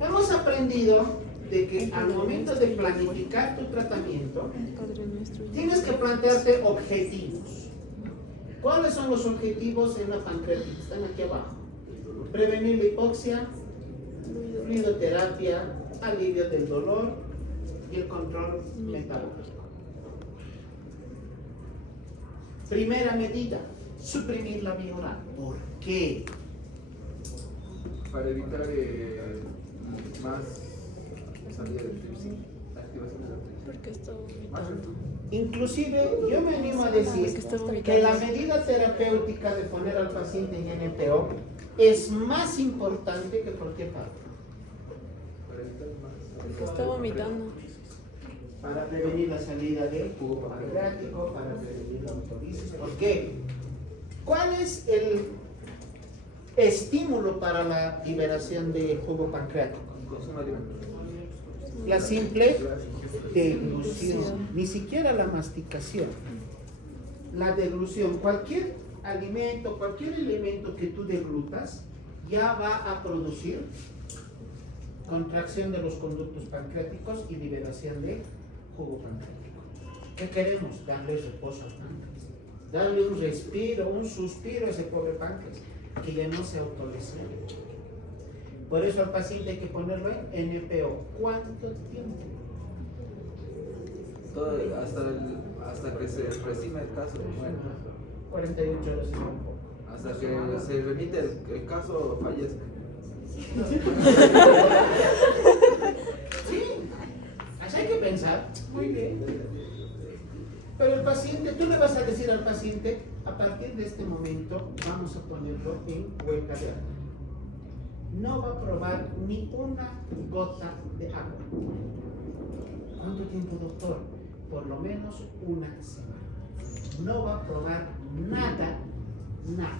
Hemos aprendido de que al momento de planificar tu tratamiento, Padre nuestro. tienes que plantearte objetivos. ¿Cuáles son los objetivos en la pancreatitis? Están aquí abajo. Prevenir la hipoxia, fluidoterapia, alivio del dolor y el control metabólico. Primera medida, suprimir la vía oral. ¿Por qué? Para evitar más salida del tripsin, activación de la tripsin. Porque está Más vomitando. Inclusive, yo me animo a decir que la medida terapéutica de poner al paciente en NPO es más importante que cualquier parte. para evitar más. Porque está vomitando. Para prevenir la salida del jugo pancreático, para prevenir la autolisis. ¿Por qué? ¿Cuál es el estímulo para la liberación de jugo pancreático? Consumo alimentario. La simple deglución, ni siquiera la masticación. La deglución, cualquier alimento, cualquier elemento que tú deglutas, ya va a producir contracción de los conductos pancreáticos y liberación de jugo pancreático. ¿Qué queremos? Darle reposo al páncreas, darle un respiro, un suspiro a ese pobre páncreas, que ya no se autolesione. Por eso al paciente hay que ponerlo en NPO. ¿Cuánto tiempo? Todo, hasta que se resime el caso. Bueno, 48 horas y un poco. hasta que se remite el caso, fallezca. Sí, así hay que pensar. Muy bien. Pero el paciente, tú le vas a decir al paciente, a partir de este momento vamos a ponerlo en hueca de agua. No va a probar ni una gota de agua. ¿Cuánto tiempo, doctor? Por lo menos una semana. No va a probar nada de nada,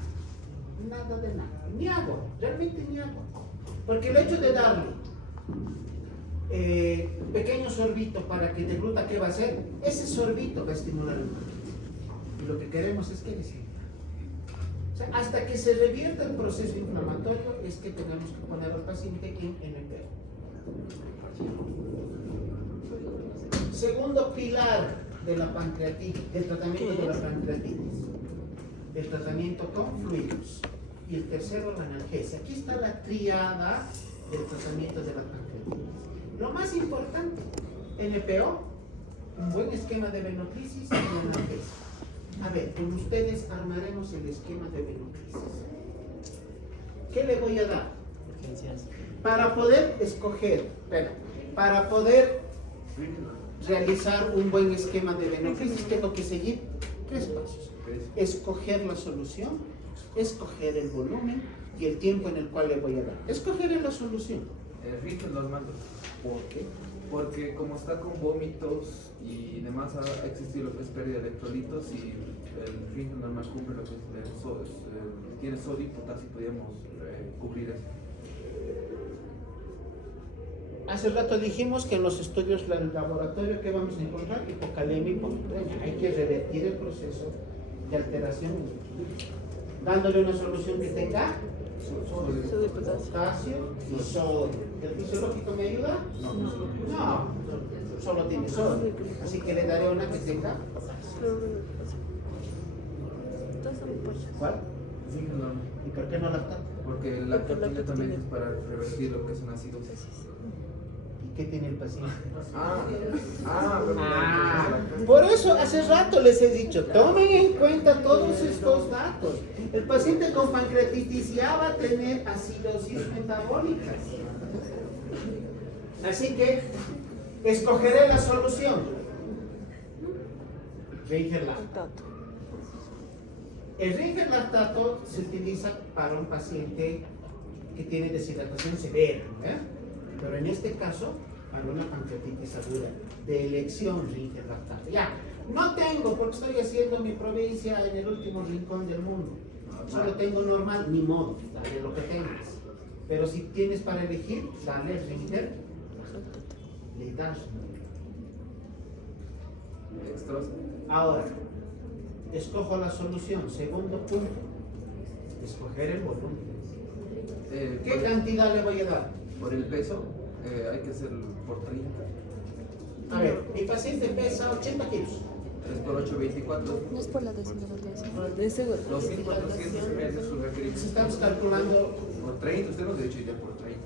ni agua, realmente ni agua. Porque el hecho de darle pequeño sorbito para que degluta, ¿qué va a hacer? Ese sorbito va a estimular el páncreas. Y lo que queremos es que descienda. O sea, hasta que se revierta el proceso inflamatorio es que tenemos que poner al paciente en NPO. Segundo pilar de la pancreatitis, del tratamiento de la pancreatitis, el tratamiento con fluidos. Y el tercero, la analgesia. Aquí está la triada del tratamiento de la pancreatitis. Lo más importante, NPO, un buen esquema de venoclisis y analgesia. A ver, con ustedes armaremos el esquema de venoclisis. ¿Qué le voy a dar? Para poder escoger, para poder realizar un buen esquema de venoclisis, tengo que seguir 3 pasos. Escoger la solución, escoger el volumen y el tiempo en el cual le voy a dar. Escoger la solución. Rigen los mandos. ¿Por qué? Porque como está con vómitos y demás, ha existido lo que es pérdida de electrolitos y el rigen normal cubre lo que es, tiene sodio y potasio, podríamos cubrir eso. Hace rato dijimos que en los estudios del laboratorio, ¿qué vamos a encontrar? Hipocalemia y hiponatremia. Hay que revertir el proceso de alteración, dándole una solución que tenga Sodio y potasio. potasio y sodio. ¿El fisiológico me ayuda? No, solo tiene sodio. Así que le daré una que tenga potasio. ¿Cuál? Rigen normal. ¿Y por qué no lactato? Porque la Porque la lactatina también lactatina. es para revertir lo que es una acidosis. ¿Qué tiene el paciente? Ah, Por eso hace rato les he dicho, tomen en cuenta todos estos datos. El paciente con pancreatitis ya va a tener acidosis metabólica. Así que escogeré la solución. Ringer-lactato. El Ringer-lactato se utiliza para un paciente que tiene deshidratación severa, pero en este caso para una pancreatitis aguda de elección Ringer-lactato. Ya, no tengo porque estoy haciendo mi provincia en el último rincón del mundo. Solo tengo normal, ni modo, dale lo que tengas. Pero si tienes para elegir, dale Ringer, le das. extrosa. Ahora, escojo la solución. Segundo punto, escoger el volumen. ¿Qué cantidad le voy a dar? Por el peso, hay que hacerlo por 30. A ver, mi paciente pesa 80 kilos. 3 por 8, 24. No es por la deshidratación. De seguro. 2400 meses su requerimiento. Estamos calculando. Por 30, usted nos ha dicho ya por 30.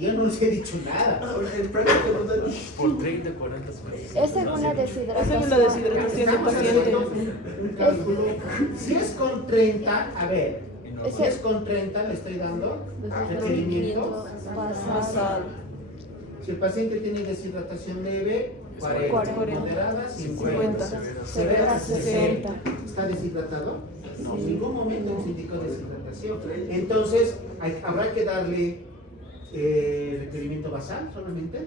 Yo no les he dicho nada. El práctico nos da Por 30, 40 semanas. Es según la deshidratación. Es según la deshidratación del Estamos paciente. haciendo un cálculo. Si es con 30, a ver, si es con 30 le estoy dando requerimiento. Basal. Si el paciente tiene deshidratación leve, 40, moderada, 50, severa, 60. ¿Está deshidratado? No, en ningún momento nos indicó deshidratación. Entonces, habrá que darle requerimiento basal solamente,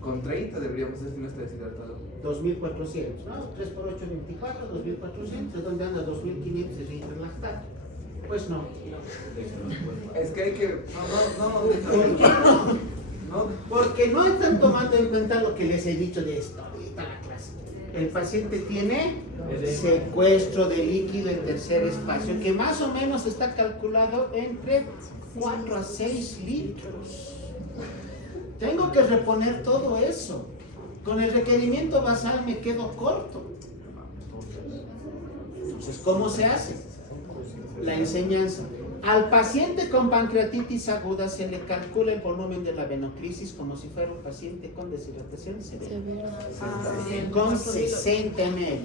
con 30 deberíamos decir que no está deshidratado. 2.400, ¿no? 3 por 8, 24, 2.400, ¿de dónde anda 2.500 de Ringer-lactato? Pues no. Es que hay que. ¿Por qué no? Porque no están tomando en cuenta lo que les he dicho de esto ahorita la clase. El paciente tiene secuestro de líquido en tercer espacio, que más o menos está calculado entre 4 a 6 litros. Tengo que reponer todo eso. Con el requerimiento basal me quedo corto. Entonces, ¿cómo se hace? La enseñanza. Al paciente con pancreatitis aguda se le calcula el volumen de la venocrisis como si fuera un paciente con deshidratación severa. Con 60 ml.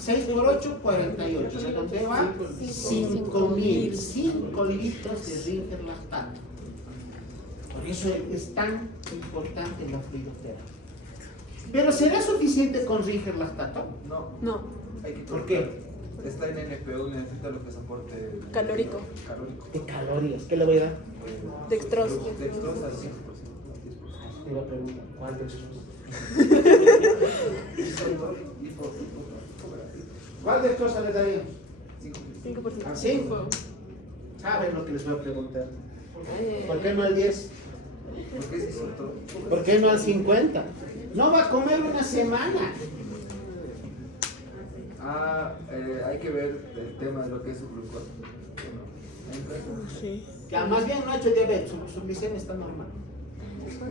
6 por 8, 48. Redondeo a 5.000. 5 litros de Ringer-lactato. Por eso es tan importante la fluidoterapia. ¿Pero será suficiente con Ringer-lactato? No. Hay que ¿Por qué? Está en NPU, necesita lo que soporte Calórico. De calorías. ¿Qué le voy a dar? Dextrosa. Dextrosa al 100%. Te lo pregunto. ¿Cuál de esos? ¿Cuál de cosas le daríamos? 5%. ¿A 5? ¿Saben lo que les voy a preguntar? ¿Por qué no al 10? ¿Por qué se soltó? ¿Por qué no al 50? No va a comer una semana. Hay que ver el tema de lo que es su glucosa. Sí. Que más bien no ha hecho diabetes, su glicemia está normal.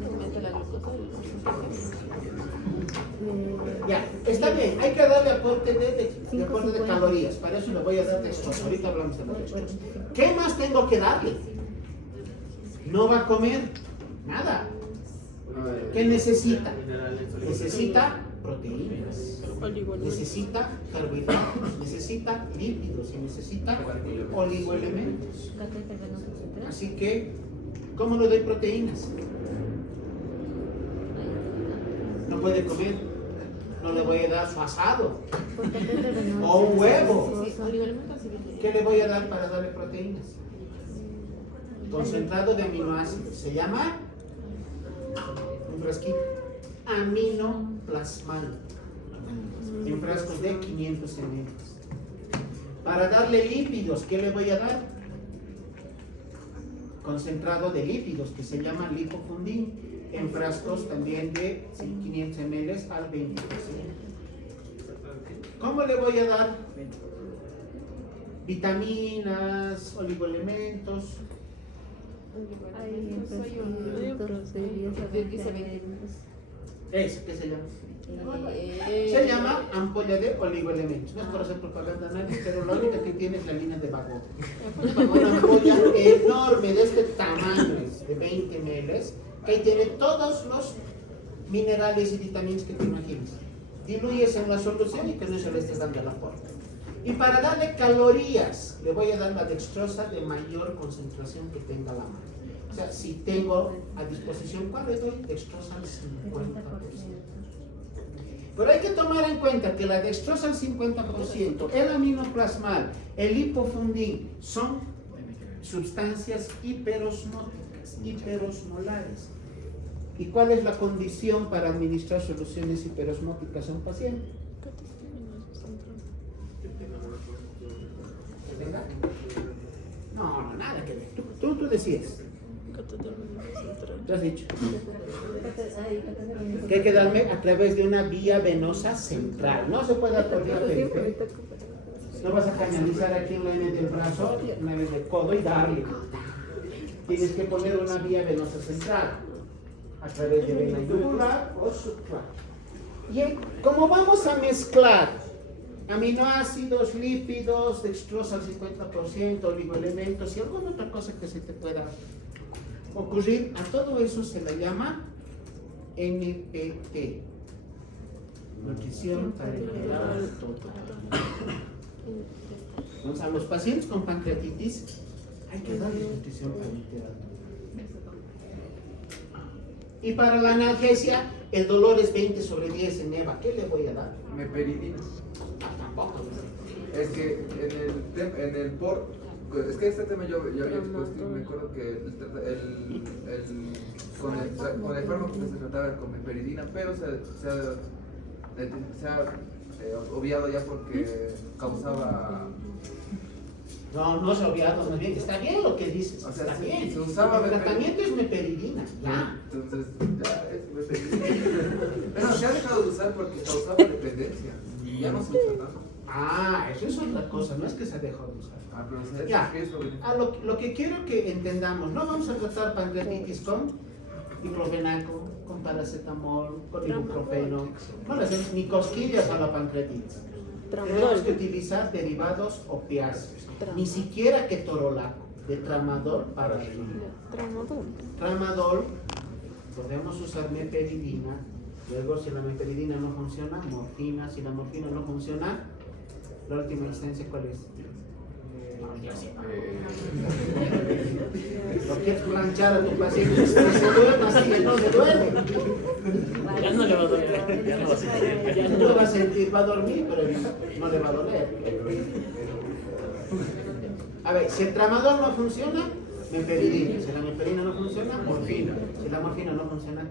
Aumenta la glucosa. Ya, está bien, hay que darle aporte de calorías. Para eso le voy a dar dextrosa. Ahorita hablamos de la dextrosa. ¿Qué más tengo que darle? No va a comer nada. ¿Qué necesita? Necesita proteínas. Necesita carbohidratos, necesita lípidos y necesita oligoelementos. Así que, ¿cómo le doy proteínas? No puede comer, no le voy a dar su asado o un huevo. ¿Qué le voy a dar para darle proteínas? Concentrado de aminoácidos, se llama un frasquito, aminoplasmal, en frascos de 500 ml. Para darle lípidos, ¿qué le voy a dar? Concentrado de lípidos, que se llama lipofundin, en frascos también de 500 ml al 20%. ¿Cómo le voy a dar? Vitaminas, oligoelementos. ¿Qué se llama? Se llama ampolla de oligoelementos. No es por hacer propaganda a nadie, pero lo único que tiene es la línea de Bagot. Una ampolla enorme de este tamaño, de 20 ml, que ahí tiene todos los minerales y vitaminas que te imagines. Diluyes en la solución y con eso le estás dando el aporte. Y para darle calorías, le voy a dar la dextrosa de mayor concentración que tenga la mano. O sea, si tengo a disposición, ¿cuál le doy? Dextrosa al 50%. Pero hay que tomar en cuenta que la dextrosa al 50%, el aminoplasmal, el lipofundin, son sustancias hiperosmóticas, hiperosmolares. ¿Y cuál es la condición para administrar soluciones hiperosmóticas a un paciente? ¿Que tenga? No, nada que ver. Tú decías. ¿Tú has dicho? Que hay que darme a través de una vía venosa central. No se puede atornillar. No vas a canalizar aquí en la N del brazo, una vez del codo y darle. Tienes que poner una vía venosa central a través de vena yugular o subclavian. Y como vamos a mezclar aminoácidos, lípidos, dextrosa al 50%, oligoelementos y alguna otra cosa que se te pueda ocurrir, a todo eso se le llama NPT, nutrición parenteral total. Entonces, a los pacientes con pancreatitis hay que darles nutrición parenteral total. Y para la analgesia, el dolor es 20/10 en EVA. ¿Qué le voy a dar? Meperidina. Tampoco. Es que en el es que este tema yo había expuesto, me acuerdo que con el fármaco que se trataba con meperidina, pero se ha obviado ya porque causaba... No se ha obviado, más bien, está bien lo que dices, O sea, está sí, bien. se usaba El tratamiento es meperidina, ya. Entonces, ya es meperidina. Pero se ha dejado de usar porque causaba dependencia. Ya no se usa tanto. Eso es otra cosa, no es que se dejó de usar. Pero se Ya, ¿qué es lo que- lo que quiero que entendamos, no vamos a tratar pancreatitis con diclofenaco, con paracetamol, con ibuprofeno, no le hacemos ni cosquillas a la pancreatitis. Tenemos que utilizar derivados opiáceos, ni siquiera ketorolaco, de tramadol para arriba. Tramadol, podemos usar meperidina, luego si la meperidina no funciona, morfina, si la morfina no funciona, la última instancia, ¿cuál es? Lo quieres planchar a tu paciente, se duerme así que no se duerme. Ya no le va a doler, ya no va a sentir. Ya no va a sentir, va a dormir, pero no le va a doler. A ver, si el tramador no funciona, meperidina. Si la meperidina no funciona, morfina. Si la morfina no funciona,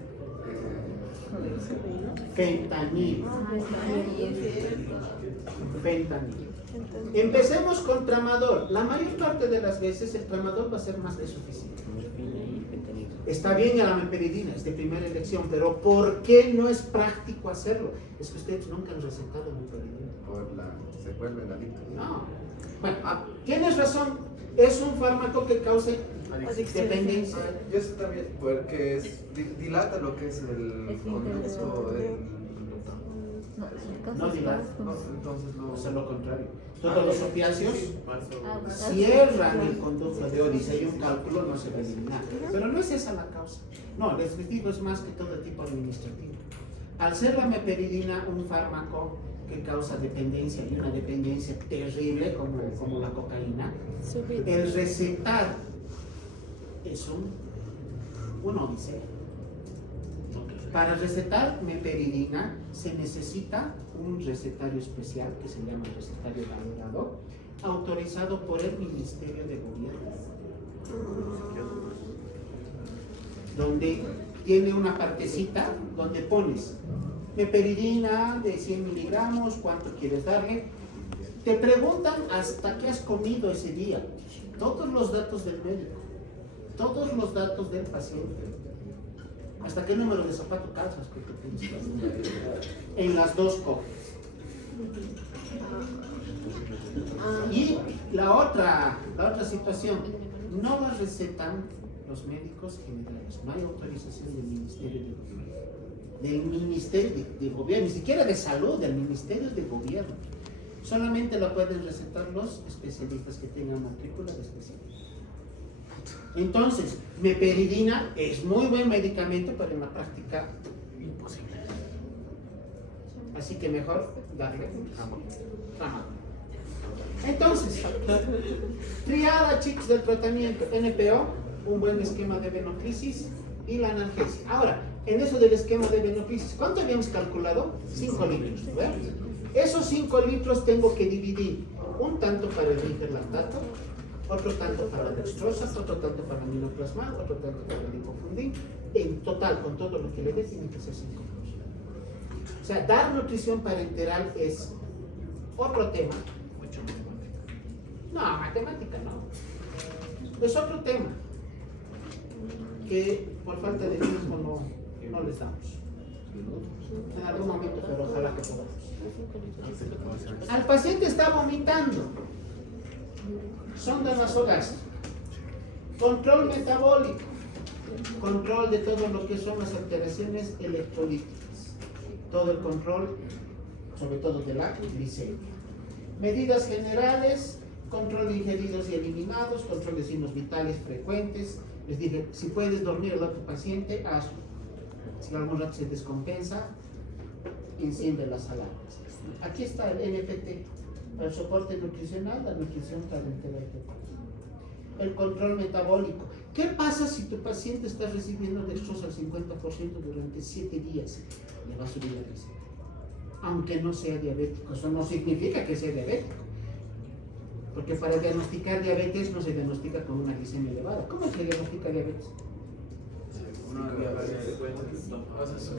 fentanil. Fentanil. Empecemos con tramador. La mayor parte de las veces el tramador va a ser más que suficiente. Está bien la meperidina, es de primera elección, pero ¿por qué no es práctico hacerlo? Es que ustedes nunca han recetado meperidina. Se vuelven adictos. No. Bueno, tienes razón, es un fármaco que causa dependencia. Y eso también, porque dilata lo que es el conducto, No dilata. entonces Es lo contrario. Todos los opiáceos Marzo. cierran el conducto de Odis. Hay un cálculo, no se va a eliminar. Pero no es esa la causa. No, les digo, es más que todo tipo administrativo. Al ser la meperidina un fármaco que causa dependencia y una dependencia terrible como la cocaína, el recetar es una odisea. Para recetar meperidina se necesita un recetario especial que se llama recetario valorado, autorizado por el Ministerio de Gobierno, donde tiene una partecita donde pones meperidina de 100 miligramos, cuánto quieres darle. Te preguntan hasta qué has comido ese día, todos los datos del médico, todos los datos del paciente, hasta qué número de zapato calzas que tú tienes en las dos copias. Y la otra situación, no la recetan los médicos generales, no hay autorización del Ministerio de Gobierno, del Ministerio de Gobierno, ni siquiera de Salud, del Ministerio de Gobierno. Solamente la pueden recetar los especialistas que tengan matrícula de especialista. Entonces, meperidina es muy buen medicamento, pero en la práctica imposible. Así que mejor darle tramadol. Entonces, triada, chicos, del tratamiento: NPO, un buen esquema de venoclisis y la analgesia. Ahora, en eso del esquema de venoclisis, ¿cuánto habíamos calculado? 5 litros. ¿Verdad? Esos 5 litros tengo que dividir un tanto para el rigerlactato, otro tanto para la dextrosa, otro tanto para el aminoplasmado, otro tanto para el lipofundin. En total, con todo lo que le dé, tiene que ser 5 litros. O sea, dar nutrición parenteral es otro tema. No, matemática no. Es otro tema que por falta de tiempo no les damos. En algún momento, pero ojalá que podamos. Al paciente está vomitando. Sonda nasogástrica. Control metabólico. Control de todo lo que son las alteraciones electrolíticas. Todo el control, sobre todo de la glicemia. Medidas generales: control de ingeridos y eliminados, control de signos vitales frecuentes. Les dije, si puedes dormir al otro paciente, hazlo. Si algún rato se descompensa, enciende las alarmas. Aquí está el NPT, el soporte nutricional, la nutrición parenteral. El control metabólico. ¿Qué pasa si tu paciente está recibiendo dextrosa al 50% durante 7 días? Le va a subir la glicemia. Aunque no sea diabético, eso no significa que sea diabético. Porque para diagnosticar diabetes no se diagnostica con una glicemia elevada. ¿Cómo se diagnostica diabetes? Una diabetes.